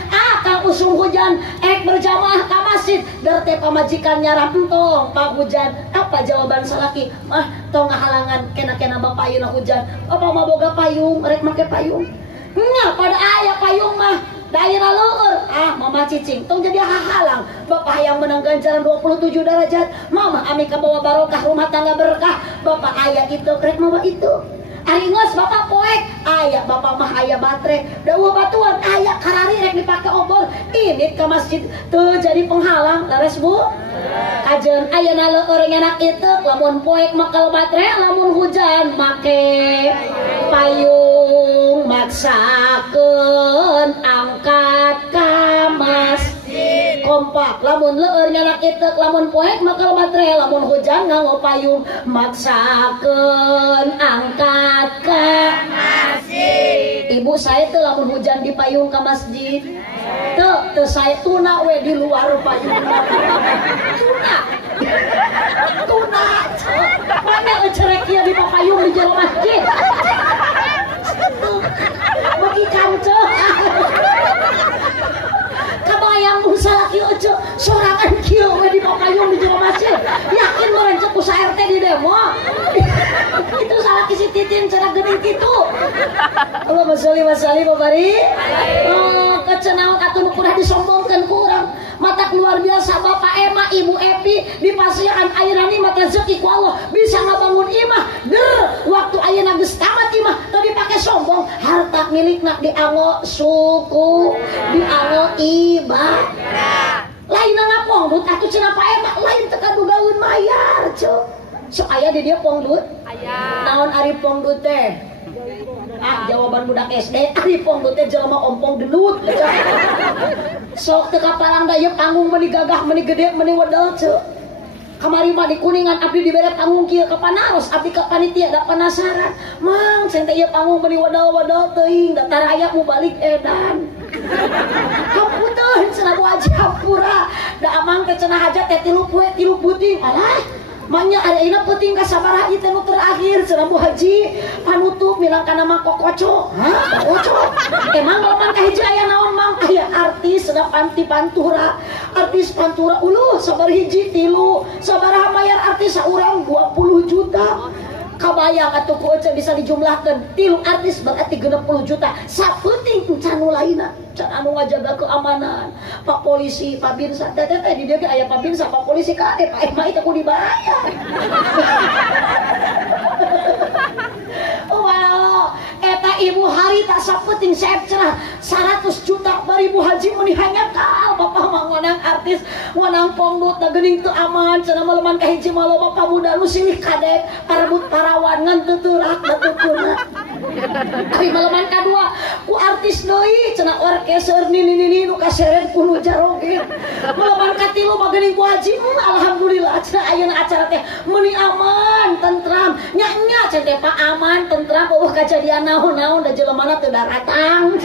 kang usung hujan berjamaah ka masjid darte pamajikan nyarap entong pak hujan apa jawaban salaki mah tong ngahalangan kena bapak ayeuna hujan bapak mah boga payung rek make payung nya pada aya payung mah daerah leueur mama cicing tong jadi hahalang bapak hayang menang ganjaran 27 derajat mama ami kabawa barokah rumah tangga berkah bapak aya itu rek mawa itu ari geus bapak poek aya bapak mah aya baterai dawa batuan aya karari rek dipake obor ini ke masjid teu jadi penghalang leres bu kajeun ayeuna leueur ngenak itu lamun poek makal baterai lamun hujan make payung maksakeun angkat ka masjid kompak lamun leueur ngenak itu lamun poek makal baterai lamun hujan nganggo payung maksakeun angkat ke masjid ibu saya tuh lamun hujan di payung ke masjid tuh saya tuna we di luar payung tuna mana cerek ya di payung di jero masjid bagi kanco kabayang usaha laki ojo sorangan kieu we di payung di jero masjid yakin merencek ku RT di demo itu salah kisi titin cara geuning kitu Allahumma sholli wa sallim wa barik kecenang katun kudah disombongkeun ku urang mata luar biasa bapak Ema ibu Epi di pasiran ayeuna ni mata rezeki ku Allah bisa ngabangun imah waktu ayeuna geus tamat imah teu dipake sombong harta milikna dianggo suku dianggo ibadah lain ngapongdut atuh cenah Pak Ema lain teu kadugaeun mayar cuk sok aya di dia pongdut aya naon ari pongdut teh jawaban budak SD ari pongdut teh jelema ompong denut sok teu kapalang dayeuh panggung meuni gagah meuni gede meuni wedel ceu kamari mah di Kuningan abdi dibere panggung kieu ka panaros abdi ka panitia da penasaran mang cen teh ieu panggung meuni wedel-wedel teuing da taraya mu balik edan kaputeun cenah bu Haji Hapura da amang teh cenah hajat teh 3 poe 3 puting alah manya ada ina penting ka sabaraha ieu teh nu terakhir cenah Bu Haji panutup bilang kana mah kokoco kokoco emang lamun ka hiji aya naon mang aya artis da panti pantura artis pantura uluh sabar hiji 3 sabaraha bayar artis saurang 20 juta kabayang atuh ku ece bisa dijumlahkeun 3 artis berarti 60 juta sapeuting can lainna can anu ngajaga keamanan Pak polisi Pak Binsa teh di dieu aya Pak Binsa Pak polisi ka Pak Ema itu ku dibayar wow eta ibu hari tak sapeuting saeb cenah 100 juta bari Bu Haji mun dihanyakal bapak mah ngonang artis ngonang pongdut da geuning teu aman cenah maleman ka hiji mah loba pamuda nu silih kadek parebut parawan ngan teu teurak da teu peuneuh Ari maleman kadua ku artis deui cenah orkestra nini nu kaseret ku nu jaroge. Maleman katilu mah geuning ku haji alhamdulillah cenah ayeuna acara teh meuni aman tentram nya cenah teh Pak aman tentram eueuh kajadian naon-naon da jelemana teu datang.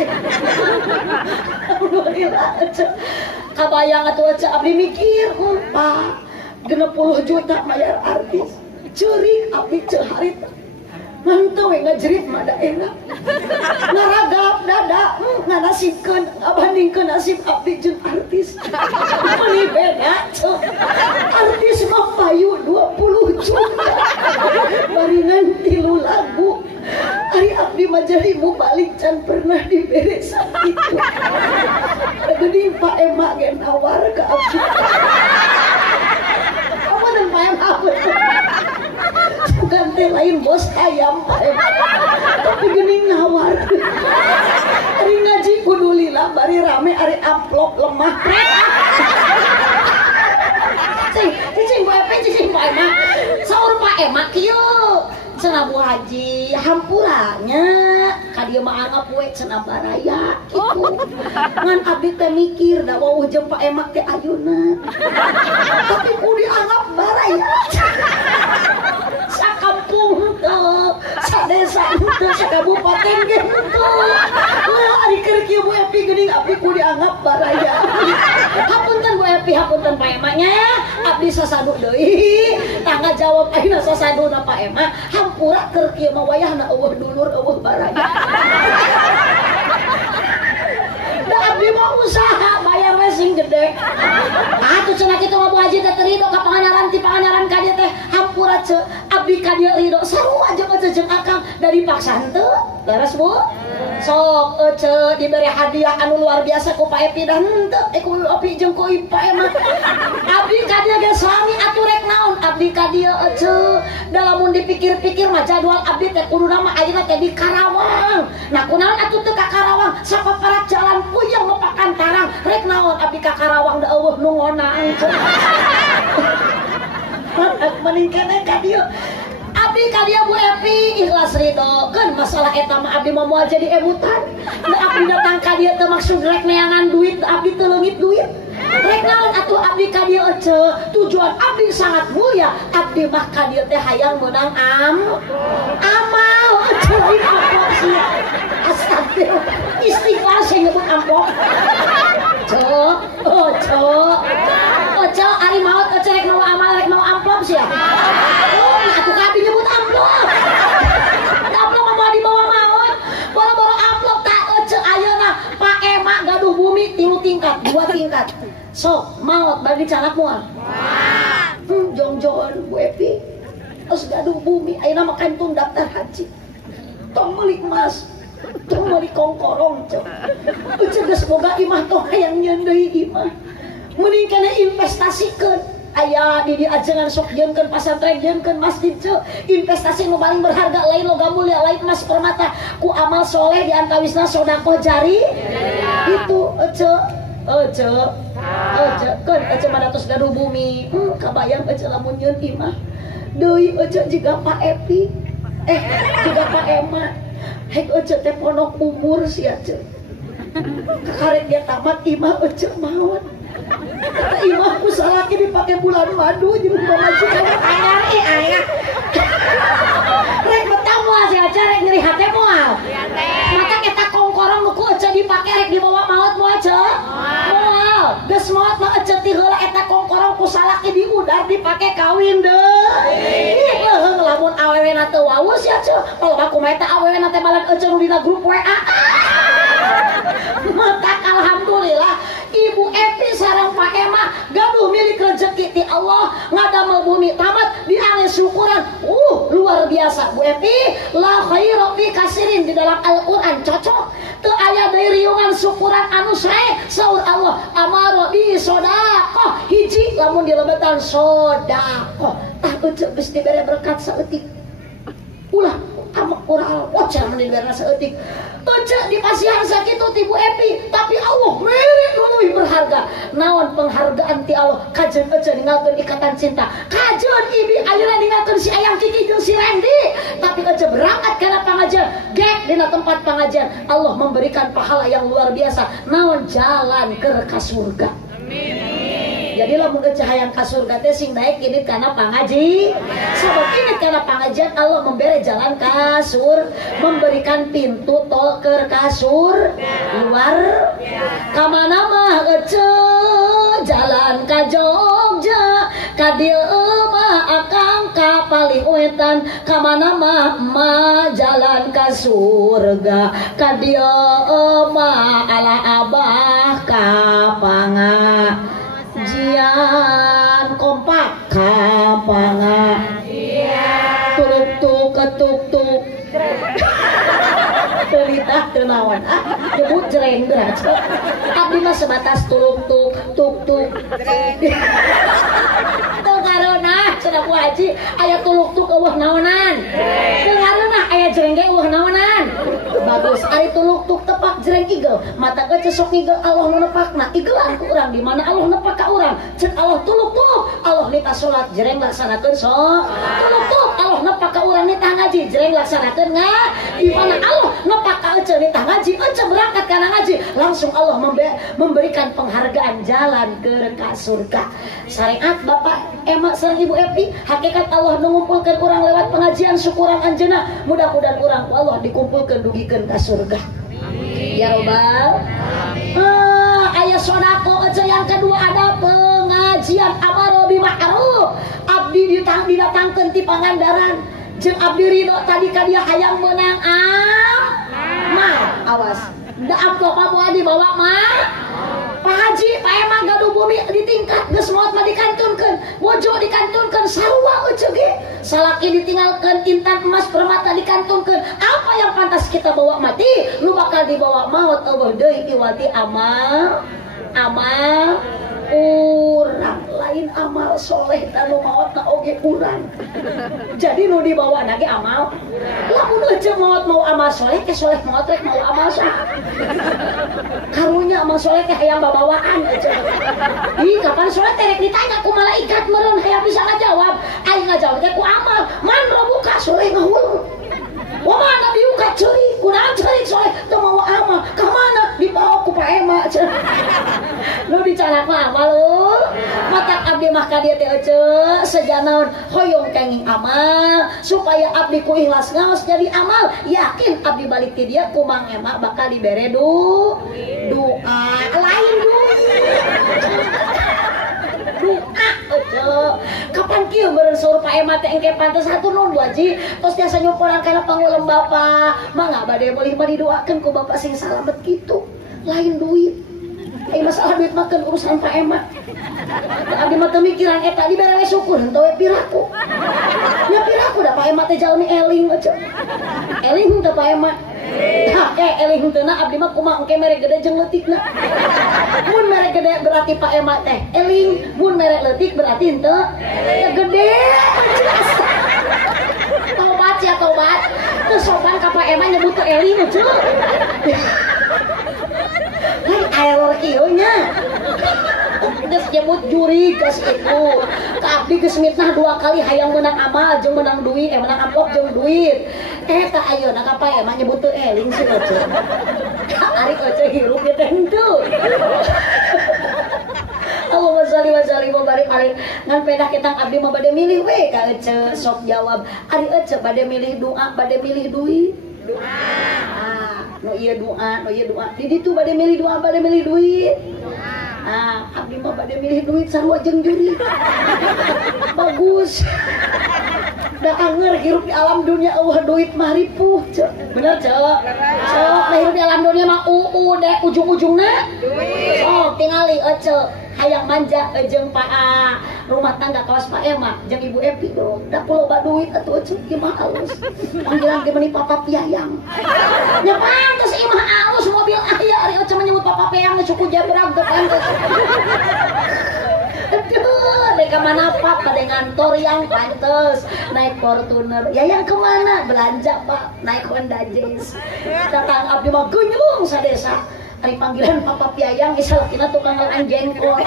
Alhamdulillah kabayang atuh abdi mikir Pak 60 juta bayar artis ceurik abdi ceu harita mantau ngajerit mah da enak naragap dada nganasibkeun bandingkeun nasib abdi jeung artis meuli beda artis mah payu 20 juta baringan 3 lagu ari abdi mah jadi balik can pernah diberesan itu geuning Pak Emak ge nawar ka abdi apa dan Pak Emak bukan teh lain bos ayam Pak Emak tapi geuning nawar ari ngaji kudu lila bari rame ari amplop lemah cicing Pak Emak saur Pak Emak kieu cenah Bu Haji hampuranya ka dieu mah anggap we cenah baraya kitu ngan abdi teh mikir da wawuh jeung Pak Emak teh ayeuna tapi ku dianggap baraya sakampung teu sadesa teu sakabupaten ge teu ari keur kieu Bu Epi geuning abdi ku dianggap baraya hapunten Bu Epi hapunten Pak Emaknya abdi sasadu deui tangga jawab ayeuna sasaduna Pak Emak hampura keur kieu mah wayahna eueuh dulur eueuh baraya da abdi mah usaha bayar we sing gede atuh cenah kitu mah Bu Haji teh terido ka panganyaran ti panganyaran ka dieu teh hampura ce abdi ka dieu ridho sarua jeung jeung akang dari paksa henteu beres Bu sok ece diberi hadiah anu luar biasa ku Pak Epi dan henteu ku Opi jeung ku Pak Emak abdi ka dieu ge suami atuh rek naon abdi ka dieu ece da lamun dipikir-pikir mah jadwal abdi teh kuduna mah ayeuna teh di Karawang nah kunaon atuh teu ka Karawang sapaparat jalan puyeng mepakan tarang rek naon abdi ka Karawang da eueuh nu ngonang mending keneh ka dieu abdi ka dieu Bu Epi ikhlas ridho keun masalah eta mah abdi mah moal jadi ebutan da abdi datang ka dieu teu maksud rek neangan duit abdi teu leungit duit rek naon atuh abdi ka dieu ece tujuan abdi sangat mulia abdi mah ka dieu teh hayang meunang amal ece amplop sia astagfirullah istighfar saya nyebut amplop cok ari maot ece rek mau amal rek mau amplop sia atuh ka abdi nyebut amplop amplop mah dibawa maot boro-boro amplop tak ece ayeuna Pak Emak gaduh bumi 3 tingkat 2 tingkat sok maot bagi calak moal jongjoan Bu Epi terus gaduh bumi ayeuna mah kantung daftar haji tong meuli emas tong meuli kongkorong cok ece geus boga imah tong hayang nyeun deui imah mending kana investasikeun aya di ajengan sok jeunkeun pasantren jeunkeun masjid ceu investasi nu paling berharga lain logam mulia lain emas permata ku amal soleh di antawisna sedekah jari itu ece keun ece mah datos gaduh bumi kabayang ece lamun nyeun imah deui ece jiga Pak Epi jiga Pak Emak hek ece teh ponok umur sia ce karek dia tamat imah ece maot kata imah ku salaki dipake bulan madu jeung majikan aya rek betah moal sia rek nyeri hate moal mata kita kongkorong nu ku ece dipake rek dibawa maot moal ce moal geus maot mah ece ti heula eta kongkorong ku salaki diudar dipake kawin deui lamun awewena teu waus ya ce kalau aku mah eta awewena teh balan ece nu dina grup WA matak alhamdulillah Ibu Epi sareng Pak Emak gaduh milik rezeki ti Allah ngadamel bumi tamat diangge syukuran luar biasa Bu Epi la khairu fi kasirin di dalam Al-Qur'an cocok teu aya deui riungan syukuran anu sae saur Allah amaro bi sodaqah hiji lamun dilebetan sodaqah tah ece geus dibere berkat saeutik ulah amak oral wajar mending dibere saeutik ece dipasihan sakitu ti Bu Epi tapi Allah mere nulis leuwih berharga naon penghargaan ti Allah kajeun ece ninggalkeun ikatan cinta kajeun ibi ayeuna ninggalkeun si Ayang Kiki jeung si Randy tapi ece berangkat kana pangajian gek dina tempat pengajian Allah memberikan pahala yang luar biasa naon jalan ke surga. Jadi lamun hayang ka surga teh sing naik ini karena pangaji. Sabab ini karena pengajian Allah memberi jalan kasur, memberikan pintu tol ke kasur luar. Kamana mah ece jalan ka Jogja, ka dieu mah akang ka paling wetan. Kamana mah jalan ka surga, ka dieu mah ala abah ka jian kompak kapangajian tuluk-tuk ketuk-tuk pelitah tenawan nyebut jereng gerak abdi mah sebatas tuluk-tuk tuk-tuk tuh karena cenah ku haji aya tuluk-tuk eueuh naonan tuh karena aya jereng ge eueuh naonan bagus ari tuluk-tuk tepak jereng igel mata ke cesok igel Allah nu nepakna igelan ku urang di mana Allah nepak ka urang cek Allah tuluk-tuk Allah nita salat jereng laksanakeun tuluk-tuk Allah nepak ka urang nita ngaji jereng laksanakeun di mana Allah nepak ka ece nita ngaji ece berangkat kana ngaji langsung Allah memberikan penghargaan jalan ke surga. Syariat Bapak Emak sareng Ibu Epi hakikat Allah mengumpulkan orang lewat pengajian syukuran anjeunna mudah-mudahan orang Allah dikumpulkan dugikeun ka surga. Ya Robbal. Aya sodako ece yang kedua ada pengajian amar ma'ruf. Abdi didatangkeun ti Pangandaran. Jeung abdi ridho tadi ka dia hayang meunang awas. Da amplop mah dibawa mah. Pak Haji, Pak Emak gaduh bumi ditingkat geus maot mah dikantunkeun. Bojo dikantunkeun sarua euceuk ge. Salaki ditinggalkeun intan emas permata dikantunkeun. Apa yang pantas kita bawa mati? Nu bakal dibawa maut eueuh deui iwati amal urang lain amal soleh tanu maot na oge urang. Jadi nu dibawa nage amal. Lamun ece maot mau amal soleh ke soleh maot rek mau amal soleh. Karunya amal soleh teh hayang babawaan ece. Ih kapan soleh teh rek ditanya ku malaikat meureun hayang bisa ngajawab. Aing ngajawab teh ku amal. Man robuka soleh ngahulung. Wa mana biuka ceurik, kunaon ceurik soleh teu mau amal. Ka mana? Dibawa ku Pak Emak. Lu dicarak mah amal lu. Matak abdi mah ka dieu teh ece sejanaon hoyong kenging amal supaya abdi ku ikhlas ngaos jadi amal. Yakin abdi balik ti dieu ku Mang Emak bakal dibere doa lain duit. Doa ece. Kapan kieu meureun saur Pak Emak teh engke pantes hatur nuhun Bu Haji. Tos tiasa nyupuran kana panguleum Bapak. Mangga bade boleh mah didoakeun ku Bapak sing salamet kitu. Lain duit. Masalah duit makan urusan Pak Emak. Abdi mah teu mikiran eta dibere we syukur henteu we piraku. Nya piraku da Pak Emak teh jalmi eling aja. Eling teh Pak Emak. Eling henteu na abdi mah kumaha engke mere gede jeung leutikna. Mun mere gede berarti Pak Emak teh eling, mun mere leutik berarti henteu teh gede. Tobat ya tobat. Teu sopan ka Pak Emak nyebut teh eling aja. Air kieu nya. Geus nyebut juri geus itu. Ka abdi geus mitnah 2 kali hayang menang amal jeung menang duit, menang amplop jeung duit. Eta ayeuna ka Pak Emak nyebut teu eling sih ece. Ari ece hirup ge teh henteu. Allahumma shalli wa sallim wa barik alaihi. Ngan pedah kita abdi mah bade milih we ka ece sok jawab. Ari ece bade milih doa, bade milih duit. No iya doa. Di ditu bade milih doa, bade milih duit. Abdi mah bade milih duit sarua jeung juri. Bagus. Da anger hirup di alam dunia eueuh duit mah ripuh, Cek. Bener, Cek? Sok hirup di alam dunia mah dek ujung-ujungna duit. Sok tingali ece hayang manja jeung Pak rumah tangga kawas Pak Emak jeung Ibu Epi bro. Da loba duit atuh ece ieu mah alus. Panggilan ge meuni Papa Piayang. Nya pantes ieu mah alus mobil aya ari ece menyebut Papa Piayang suku jabrag teu pantes. Aduh, deka mana Pak pada ngantor yang pantes naik Fortuner. Ya yang kemana belanja Pak naik Honda Jazz. Datang abdi mah genyung sadesa. Ari panggilan papa piayang isalakina tukang ngalang jengkol.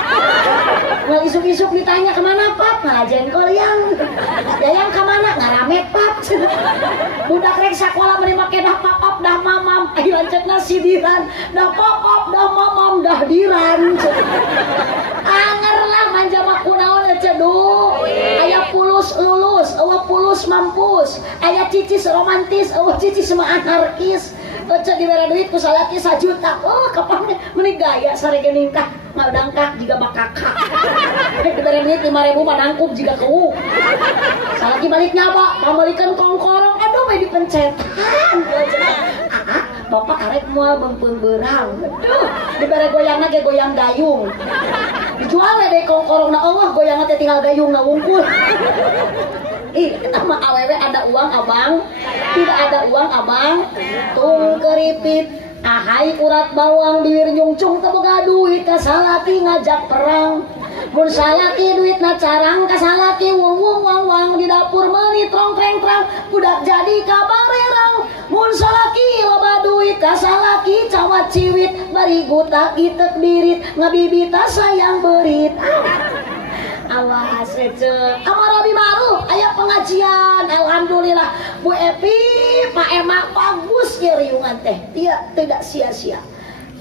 Ngal isuk-isuk ditanya kemana pap? Nah jengkol yang kemana? Ngaramet pap. Budak rek sakola meni make dah papap dah mamam. Ayo lancetna sidiran. Dah papap dah mamam dah diran. Anger lah manja mah kunaon ceduh. Aya pulus lulus, eueuh pulus mampus. Aya cicis romantis, eueuh cicis mah anarkis. Ece dibere duit ku salaki 1 juta. Oh, kapan meuni gaya sarege ningkah ngadangkak jiga bakakak. Dibere duit 5.000 mah nangkup jiga keuuk. Salaki balik nyaba, pambalikeun kongkorong. Aduh we dipencetan. Bapak arek moal bempeung beurang. Aduh, dibere goyangna ge goyang gayung. Dijual we deui kongkorongna Allah, goyangna teh tinggal gayungna wungkul. Kita mah awewe ada uang abang, tidak ada uang abang, tung keripit, ahai urat bawang bibir nyungcung teboga duit kasalaki ngajak perang, mun salaki duit na carang kasalaki wong wong wang wang di dapur meuni trong treng trang budak jadi kabarerang, mun salaki loba duit kasalaki cawat ciwit bari gutak itek birit ngabibita sayang berit. Allah asece Amarabi Maru aya pengajian alhamdulillah Bu Epi Pak Emak bagus ya riungan teh tidak sia-sia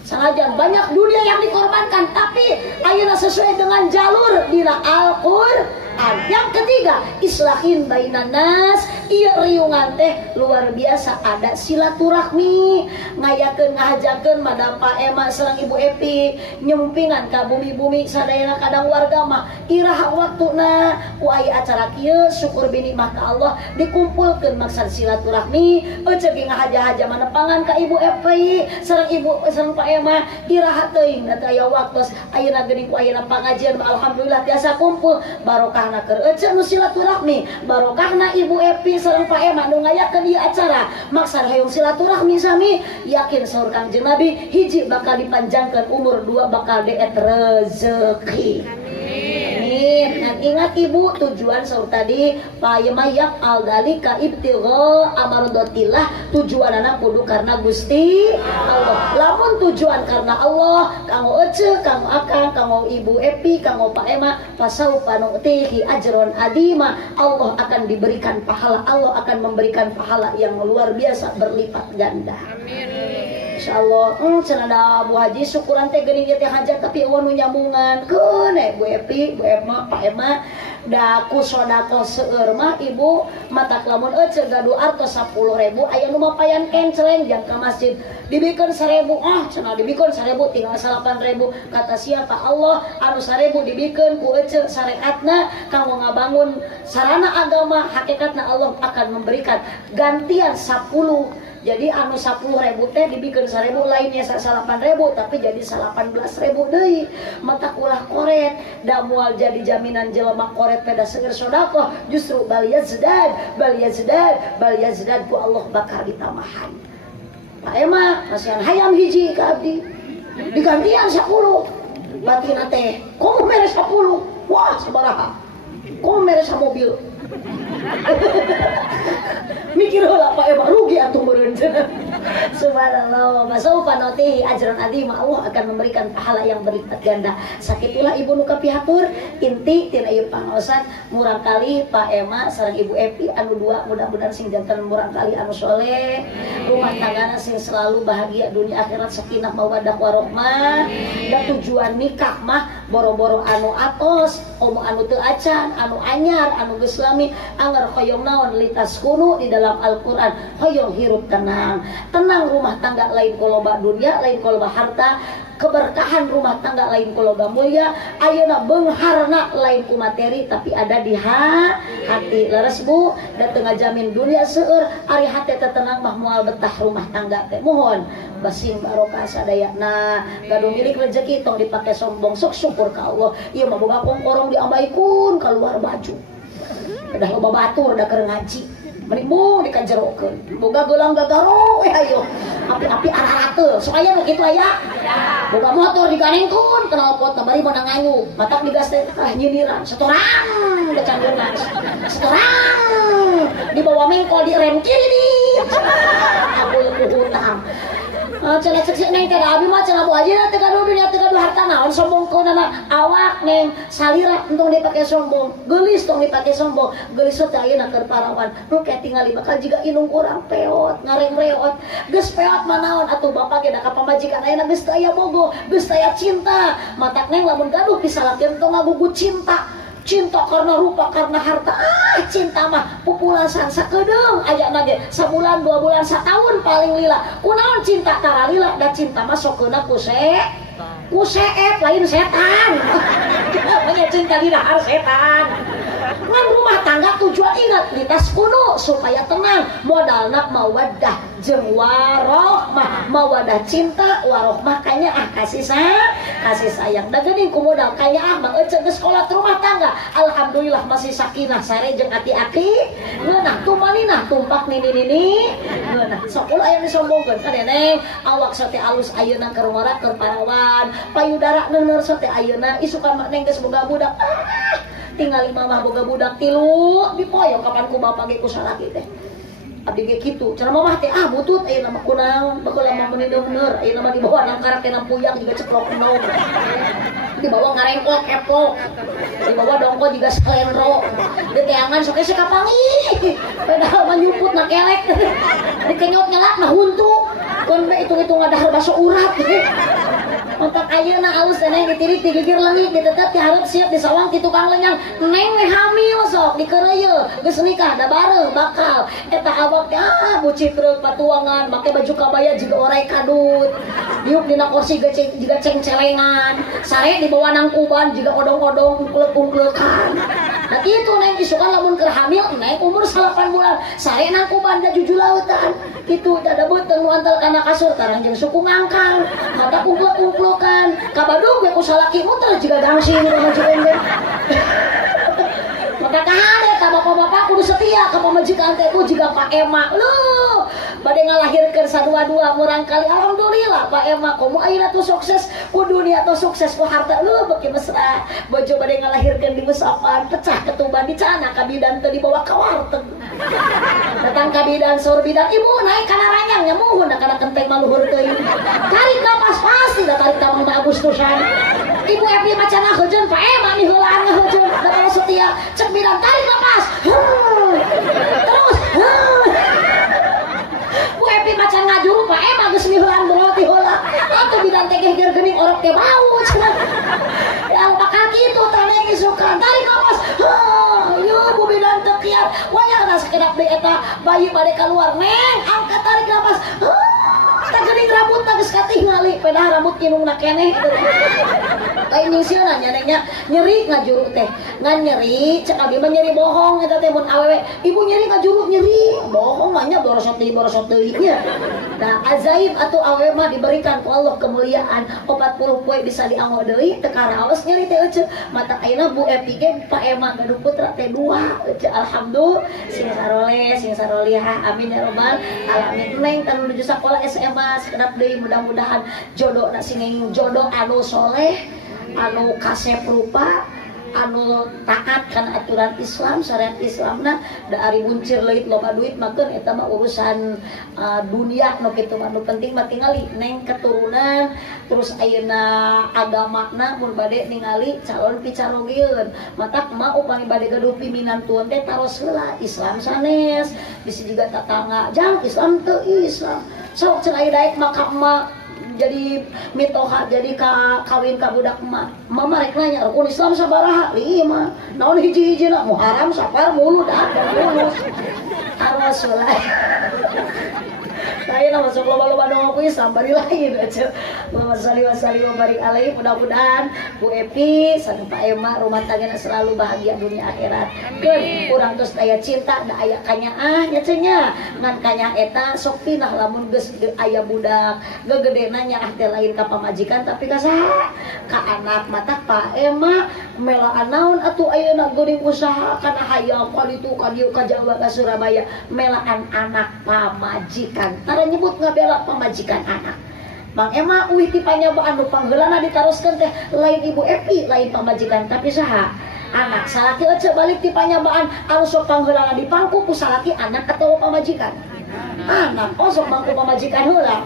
sanajan banyak dunia yang dikorbankan tapi ayeuna sesuai dengan jalur dina Al-Qur'an. Yang ketiga islahin bainan nas ieu riungan teh luar biasa ada silaturahmi ngayakeun ngahajakeun mada Pak Ema sareng Ibu Epi nyempingan ka bumi-bumi sadayana kadang warga mah iraha waktuna ku aya acara kieu syukur binikmah ka Allah dikumpulkeun maksud silaturahmi ece ge ngahaja-haja manepangan ka Ibu Epi sareng Pak Ema iraha teuing da aya waktos ayeuna geuning ku ayeuna pangajian alhamdulillah tiasa kumpul barokah keur ece nu silaturahmi barokahna Ibu Epi sareng Pak Ema nu ngayakeun ieu acara maksud hayung silaturahmi sami yakin saur Kangjeng Nabi hiji bakal dipanjangkeun umur, 2 bakal deet rezeki. Amin. Dan ingat Ibu tujuan saur tadi payemayak aldalika ibtigha amardotillah tujuanana kudu karena Gusti Allah. Lamun tujuan karena Allah kanggo ece, kanggo akang, kanggo Ibu Epi, kanggo Pak Ema pasaufa nu'tihi ajron adima. Allah akan diberikan pahala, Allah akan memberikan pahala yang luar biasa berlipat ganda. Amin. Insyaallah cenah Bu Haji syukuran teh geuning teh hajat tapi eueuh nu nyambungan keun Bu Epi, Bu Ema, Pak Ema da ku sodako seueur mah Ibu matak lamun ece gaduh artos 10.000 aya nu mapayan kenceleng jang ka masjid dibikeun 1.000 cenah dibikeun 1.000 tinggal 8.000 kata siapa Allah anu 1.000 dibikeun ku ece syariatna kanggo ngabangun sarana agama hakikatna Allah akan memberikan gantian 10. Jadi anu 10.000 teh dibikeun 1.000 lainnya 8.000 tapi jadi 18.000 deui. Mata ulah koret da moal jadi jaminan jelema koret peda seueur sedekah justru bal yazdad ku Allah bakal ditamahan. Pak Ema masihan hayam hiji ka abdi digantian 10 batina teh komo mere 10 wah sabaraha komo mere mobil mikir heula Pak Ema rugi atuh meureun subhanallah masaufa nu'tihi ajran adima Allah akan memberikan pahala yang berlipat ganda sakitulah Ibu nu kapihatur inti tina ieu pangaosan murang kali Pak Ema sareng Ibu Epi anu 2 mudah-mudahan sing janten murang kali anu soleh rumah tanggana sing selalu bahagia dunia akhirat sakinah mawaddah warahmah da tujuan nikah mah boro-boro anu atos omong anu teu acan anu anyar anu geus lami anger hoyong naon litas kunu di dalam Al-Qur'an hoyong hirup tenang rumah tangga lain koloba dunia lain koloba harta keberkahan rumah tangga lain koloba mulia ayeuna beungharna lain ku materi tapi ada di hati leres Bu da teu ngajamin dunia seueur ari hate teh tenang mah moal betah rumah tangga teh mohon basing barokah sadayana gaduh milik rezeki tong dipake sombong sok syukur ka Allah ieu mah boga kongkorong diambaikeun keluar baju dah loba batur da keur ngaji menimbung dikanjerokeun boga geulang gagaro ayo api-api arah-arah supaya begitu aya boga motor diganengkeun kenal pot bari meunang ngayu matak digas teh nyindiran setoran da candeurna setoran dibawa mengkol di rem kiri di aku utang cenah cek neng teh abi mah cenah Bu aja teh gaduh dunia teh gaduh harta naon sombongkeunana awak neng salira untung dipake sombong geulis tong dipake sombong geulis teh ayeuna keur parawan nu kayak tingali bakal jiga inung urang peot ngareng reot geus peot manaon atuh bapak ge da ka pamajikan ayeuna geus teu aya bogo geus teu aya cinta matak neng lamun gaduh pisalakeun tong ngagugu cinta karena rupa karena harta cinta mah pupulasan sakedeung aya nage sabulan 2 bulan satahun paling lila kunaon cinta tara lila da cinta mah sokeuna kuseet lain setan namanya cinta di dahar setan ngan rumah tangga tujuan ingat di tas kuno supaya tenang modalna mawaddah jeung warohmah mawadah cinta warohmah kanya kasih sayang da geuning ku modal kanya mah eceuk geus sekolah rumah tangga alhamdulillah masih sakinah sare jeung ati-ati ngeunah tumaninah tumpak nini ngeunah sok ulah aya disombongkeun ka neneng awak sote alus ayeuna keur ngora keur parawan payudara neuner sote ayeuna isukan mak neng geus boga budak tinggal mamah boga budak 3 dipoyong kapan ku bapak ge ku salaki teh abdi ge kitu cara mamah teh butut ayeuna mah kunaon bakal lama meneuneur ayeuna mah dibawa nang karak teh nang puyang juga ceplok enom dibawa ngarengkol keplok dibawa dongko juga salenro diteangan sok ese kapangi padahal mah nyuput na kelek dikenyot nyelak na huntu kun hitung-hitung ngadahar baso urat Ontak ayeuna alus teh ditirik di gigir leungit ditetep ti hareup siap disawang ti tukang lenyang neng we hamil sok dikeureuyeul geus nikah da bareng bakal eta abak teh bucit reuk patuangan make baju kabaya jiga orai kadut diuk dina kursi jiga ceng-celengan sare dibawa nang kuban jiga odong-odong ungklek-ungklekan da kitu neng isukan lamun keur hamil neng umur 8 bulan sare nang kuban da juju lautan kitu da beuteung nu antal kana kasur tarang jeung suku ngangkang mata ungklek-ungklekan kabadung ge ku salaki muter jiga gangsing sama cikende maka kahade ka bapak-bapak kudu setia ka pamajikan teh ku jiga Pak Ema lu bade ngalahirkeun sadua-dua murang kali alhamdulillah Pak Ema komo ayeuna tuh sukses ku dunia tuh sukses ku harta lu beuki mesra bojo bade ngalahirkeun di Musapan pecah ketuban di cana ka bidan teu dibawa ka warteg datang ka bidan sor bidan ibu naik kana ranyang nya muhun kana kenteng maluhur teuing tarik napas pasti da tarik tamang Agustusan ibu Epi macana heujeun Pak Ema nih heulaan heujeun da setia cek bidan tarik napas terus Bu Epi macan ngajuru Pak Ema geus miheulan beroti heula atuh bidan teh geger geuning orok teh bau cenah yang bakal kitu teh isukan tarik napas yo bu bidan teu kiat wayahna sakedap deui eta bayi bade kaluar neng angkat tarik napas tak geuning rambutna geus katingali padahal rambut kinungna keneh lain nyingsieunan nya nengnya nyeri ngajuru teh ngan nyeri cek abi mah nyeri bohong eta teh mun awewe ibu nyeri ngajuru nyeri bohong mah nya borosot deui nya da ajaib atuh awewe mah diberikan ku Allah kemuliaan 40 poe bisa dianggo deui teu karaos nyeri teh ece mata ayeuna Bu Epi ge Pak Ema gaduh putra teh 2 ece alhamdulillah sing saroleh amin ya rabbal alamin neng tan menuju sekolah SMA sekedap deui mudah-mudahan jodohna sing jodoh anu soleh anu kasep rupa anu taat kan aturan Islam syariat Islamna da ari buncir leuit loba duit makeun eta mah urusan dunia nu kitu mah nu penting mah tingali neng keturunan terus ayeuna agamana mun bade ningali calon picarogieun matak mah upami bade gaduh pimpinan tuan teh taros heula Islam sanes bisi juga tatangga jang Islam teu Islam sok cenah aya daek maka emak jadi mitoha jadi kawin ka budak emak mama rek nanya rukun Islam sabaraha 5 naon hiji-hijina Muharram Safar Mulud mulus aros wae lain nama sok loba-loba dong aku Islam bari lain aja Muhammad sallallahu alaihi wasallam mudah-mudahan Bu Epi sareng Pak Ema rumah tanggana selalu bahagia dunia akhirat keun urang tos daya cinta da aya kanyaah nya cenah ngan kanyah eta sok pinah lamun geus aya budak gegedena nyaah teh lain ka pamajikan tapi ka saha ka anak mata Pak Ema melaan naon atuh ayeuna geuning usaha kana hayang ka ditu ka dieu ka Jawa ka Surabaya melaan anak pamajikan tara nyebut ngabela pamajikan anak Mang Ema uih ti panyobaan nu panggeulana ditaroskeun teh lain Ibu Epi lain pamajikan tapi saha anak salaki ece balik ti panyobaan anu sok panggeulana dipangku ku salaki anak atau pamajikan anak sok mangku pamajikan heula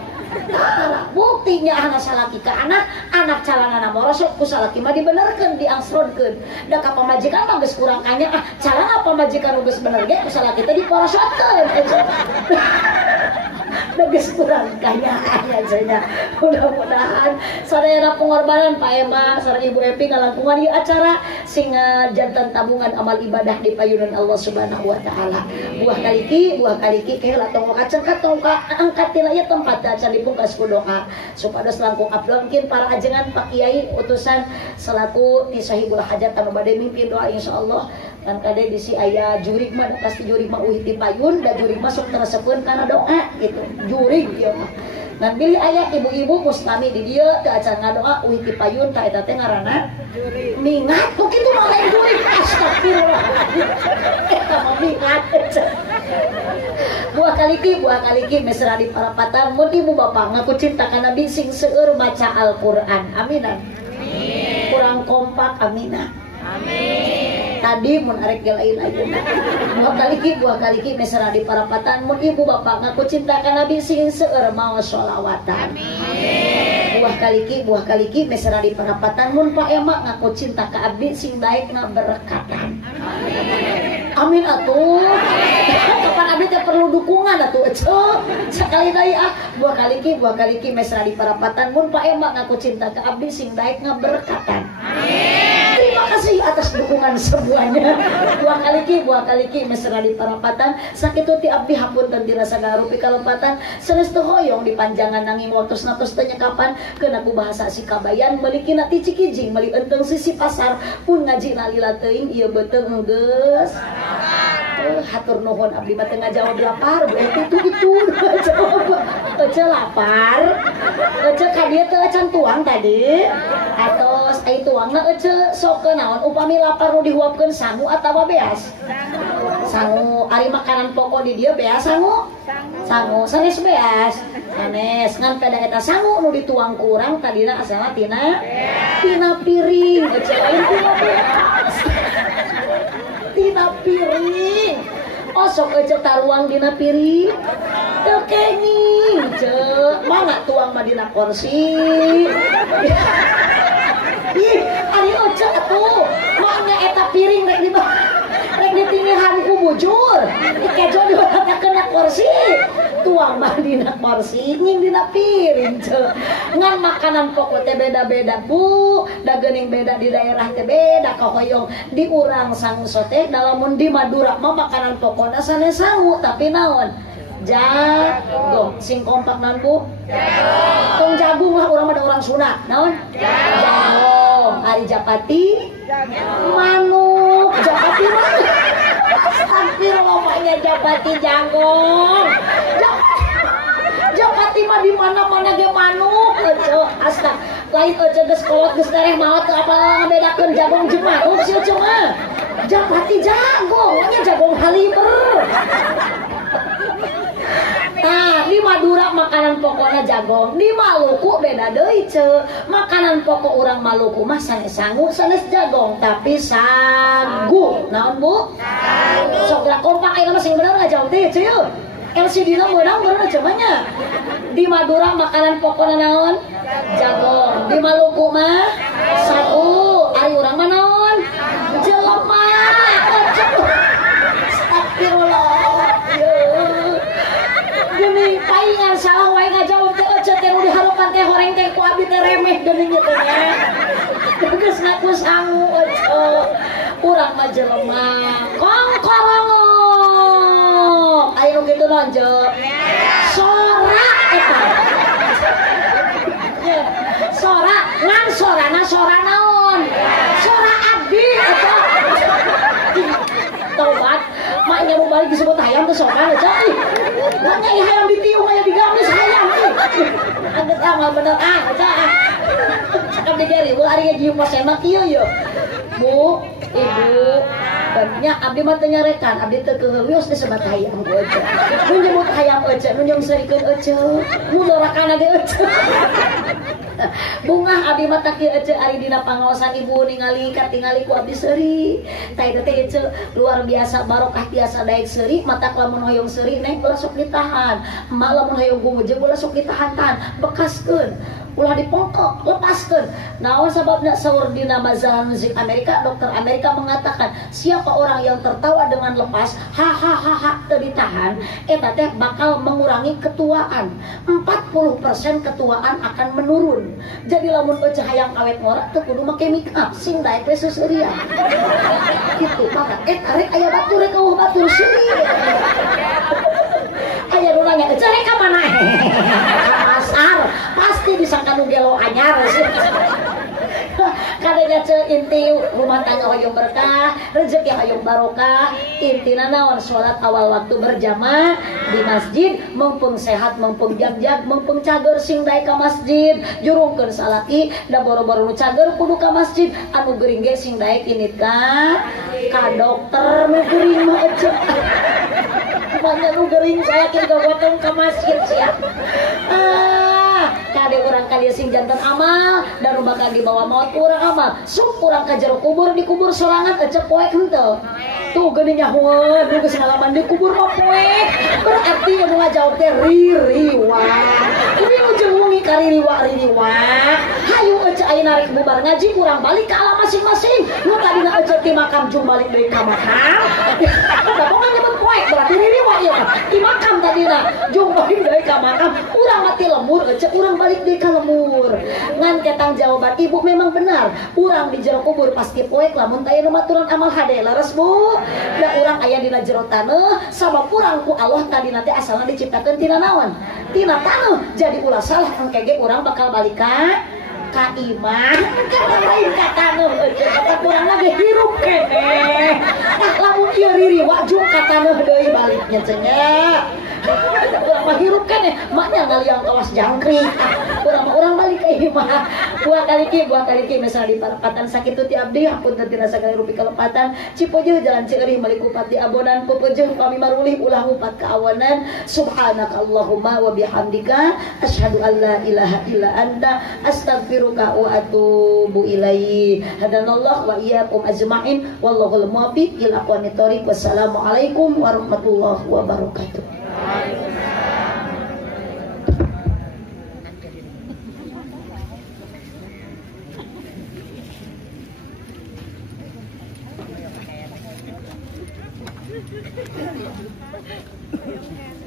Buktinya anak salaki ke anak calana moros ku salaki mah dibenerkeun diangsrodkeun. Da ka pamajikan mah geus kurang kanya calana pamajikan geus bener ge ku salaki teh diporosotkeun. Geus kurang kanya nya. Mudah-mudahan sadayana pengorbanan Pak Ema sareng Ibu Epi ngalangkungan ieu acara sing jantan tabungan amal ibadah di payunan Allah Subhanahu wa taala. Buah kaliki keheula tong kacengkat tong angkat tina ieu tempat acan dipungkas ku doa supados langkung aplengkeun para ajengan Pak Kiai utusan selaku ti sahibul hajat anu bade mimpin doa insyaallah. Kan kade bisi aya jurig mah pasti jurig mah uhih ti payun da jurig masuk teresepeun kana doa gitu. Jurig ieu mah. Ngan pilih aya ibu-ibu muslimi di dieu teu acan ngadoa uhih ti payun ta eta teh ngaranna jurig. Mingat tuh kitu mah lain jurig. Astagfirullah. Eta mah mingat. Buah kaliki mesra di parapatan mun ibu bapak ngaku cinta ka Nabi sing seueur maca Al-Qur'an. Aminan. Amin. Kurang kompak aminan. Amin. Tadi mun arek gelain ayeuna. Buah kaliki mesra di parapatan mun ibu bapak ngaku cinta ka Nabi sing seueur maos sholawatan. Amin. Buah kaliki mesra di parapatan mun Pak Ema ngaku cinta ka abdi sing daek ngaberkatan. Amin. Amin atuh. Kapan abdi teh perlu dukungan atuh ece. Sekali deui buah kaliki mesra di parapatan mun Pak Ema ngaku cinta ka abdi sing daek ngaberkatan. Amin. Terima kasih atas dukungan semuanya. Buah kaliki mesra di parapatan sakitu ti abdi hapunten dina sagala rupi kalempatan sanes teu hoyong dipanjangan nanging waktusna tos teu nyekapan keun aku bahasa Sikabayan melikina ti Cikijing meuli enteng sisi pasar pun ngajina lila teuing ieu beuteung geus hatur nuhun abdi mah teu ngajawab lapar itu ece lapar ece ka dieu teu acan tuang tadi atos ai tuangna ece sok naon upami lapar nu dihuapkeun sangu atawa beas sangu ari makanan pokok di dieu beas sangu sanes beas sanes ngan peda eta sangu nu dituang kurang tadina asalna tina piring ece lain tina piring oh sok ece taruang dina piring teu kenging ceuk mangga tuang mah dina kursi ih ari ece atuh mangga eta piring rek ditingihan ku bujur dikejo diletakkeun na kursi tuang mah dina kursi nying dina piring ceuk ngan makanan pokok teh beda-beda Bu da geuning beda di daerah teh beda kahoyong di urang sangu sote dalamun di Madura mah makanan pokokna sanes sangu tapi naon jagung sing kompak naon Bu tong jagung lah urang mah da urang Sunda naon jagung ari japati manuk japati manuk astagfirullah maknya japati jagung japati mah di mana-mana ge manuk ece astag lain ece geus kolot geus dareh maot apa ngabedakeun jagung jeung manuk sih ece mah japati jagung nya jagung haliber. Nah, di Madura makanan pokoknya jagung, di Maluku beda deui ceuk. Makanan pokok urang Maluku mah sanes sangu, sanes jagung, tapi sagu. Naon Bu? Sagu. Sok da kompak ayeuna mah sing bener ngajawab teh ceuk. LCD na meunang bener cenanya. Di Madura makanan pokoknya naon? Jagung. Di Maluku mah sagu. Ari urang mah naon? Jelema. Astagfirullah. Geuning paingan salah wae ngajawab teh ece teh nu diharupan teh horeng teh ku abdi teh remeh geuning kitu nya. Geus ngaku sangu ece. Urang mah jelema kongkorongo. Aya nu kitu naon je? Sorak eta. Sora, ngan sorana sora naon? Sora abdi eta. Tobat, maknya mau balik disebut hayam ke sokan aja. Maknya hayam ditiung hayam digamis hayam. Angkat amal bener aja. Cakap digeri, bu hari ngaji pas emak kieu yo. Bu, ibu, banyak abdi mah teu nyarekan, abdi teu keheuyos disebat hayam ku aja. Nu nyebut hayam aja, nu nyong serikeun aja. Nu lorakan age aja. Bunga abdi mah tak kieu ece ari dina pangaosan ibu ningali katingali ku abdi seuri. Tah eta teh ece luar biasa barokah biasa daek seuri, matak lamun hoyong seuri neng ulah sok ditahan. Emak lamun hoyong gumujeng ulah sok ditahan-tahan, bekaskeun. Ulah dipongkok, lepaskan. Naon sababna saur dina majalah musik Amerika, dokter Amerika mengatakan siapa orang yang tertawa dengan lepas, hahaha teu ditahan, eta teh bakal mengurangi ketuaan. 40% ketuaan akan menurun. Jadi lamun eueuh hayang awet ngora teu kudu make make up, sing daek teh seuseuria. Kitu maka eta rek aya batur rek eueuh batur seuri. Aya nu nanya, "Cerek ka mana?" Pasar, pasti disangka nu gelo anyar sih. Kadanya ce inti rumah tangga hoyong berkah, rezeki hoyong barokah. Intina naon salat awal waktu berjamaah di masjid, mumpung sehat, mumpung jag-jag, mumpung cager sing daek ka masjid, jurungkeun salati da boro-boro nu cager kudu ka masjid, anu geuring ge sing daek init ka dokter nu geuring mah ece. Mana nu geuring saya ke gotong ka masjid sia. Kade orang kali sing jantan amal dan bakal dibawa maut kurang amal sok kurang ka jero kubur dikubur sorangan ece poek henteu tuh geuning nyahoeun nu geus ngalaman dikubur mah poek berarti anu ngajawab teh ririwa kudu ujung wengi ka ririwa hayu ece ayeuna rek bubar ngaji kurang balik ka alam masing-masing nu tadina ece ti makam jung balik deui ka makam da pokona nyebut poek berarti ririwa ieu ti makam tadina jung balik deui ka makam urang mati lemur ece urang balik di kalemur ngan ketang jawaban ibu memang benar urang di jero kubur pasti poek lamun taya numaturan amal hade laras bu da urang aya dina jero taneuh sabab urang ku Allah tadina teh asalna diciptakeun tina naon tina taneuh jadi ulah salah engke urang bakal balik ka iman kan lain ka taneuh tempat urang lagi hirup keneh tah lamun ieu ririwa jung ka taneuh deui baliknya cenah urang mah hirup keneh maknya ngaliang kawas jangkrik urang balik ke imah buah kali ki misalnya di parapatan sakitu ti abdi hapunten tina sagala rupi kalepatan Cipeueuh jalan Cieueuh balik upat di abonan pupeueuh kami marulih ulah upat ka awanan subhanakallahumma wa bihamdika asyhadu an la ilaha illa anta astaghfiruka wa atubu ilaihi hadanallahu wa iyyakum ajmain wallahul muwaffiq ila aqwamit thoriq wassalamu alaikum warahmatullahi wabarakatuh. Thank you.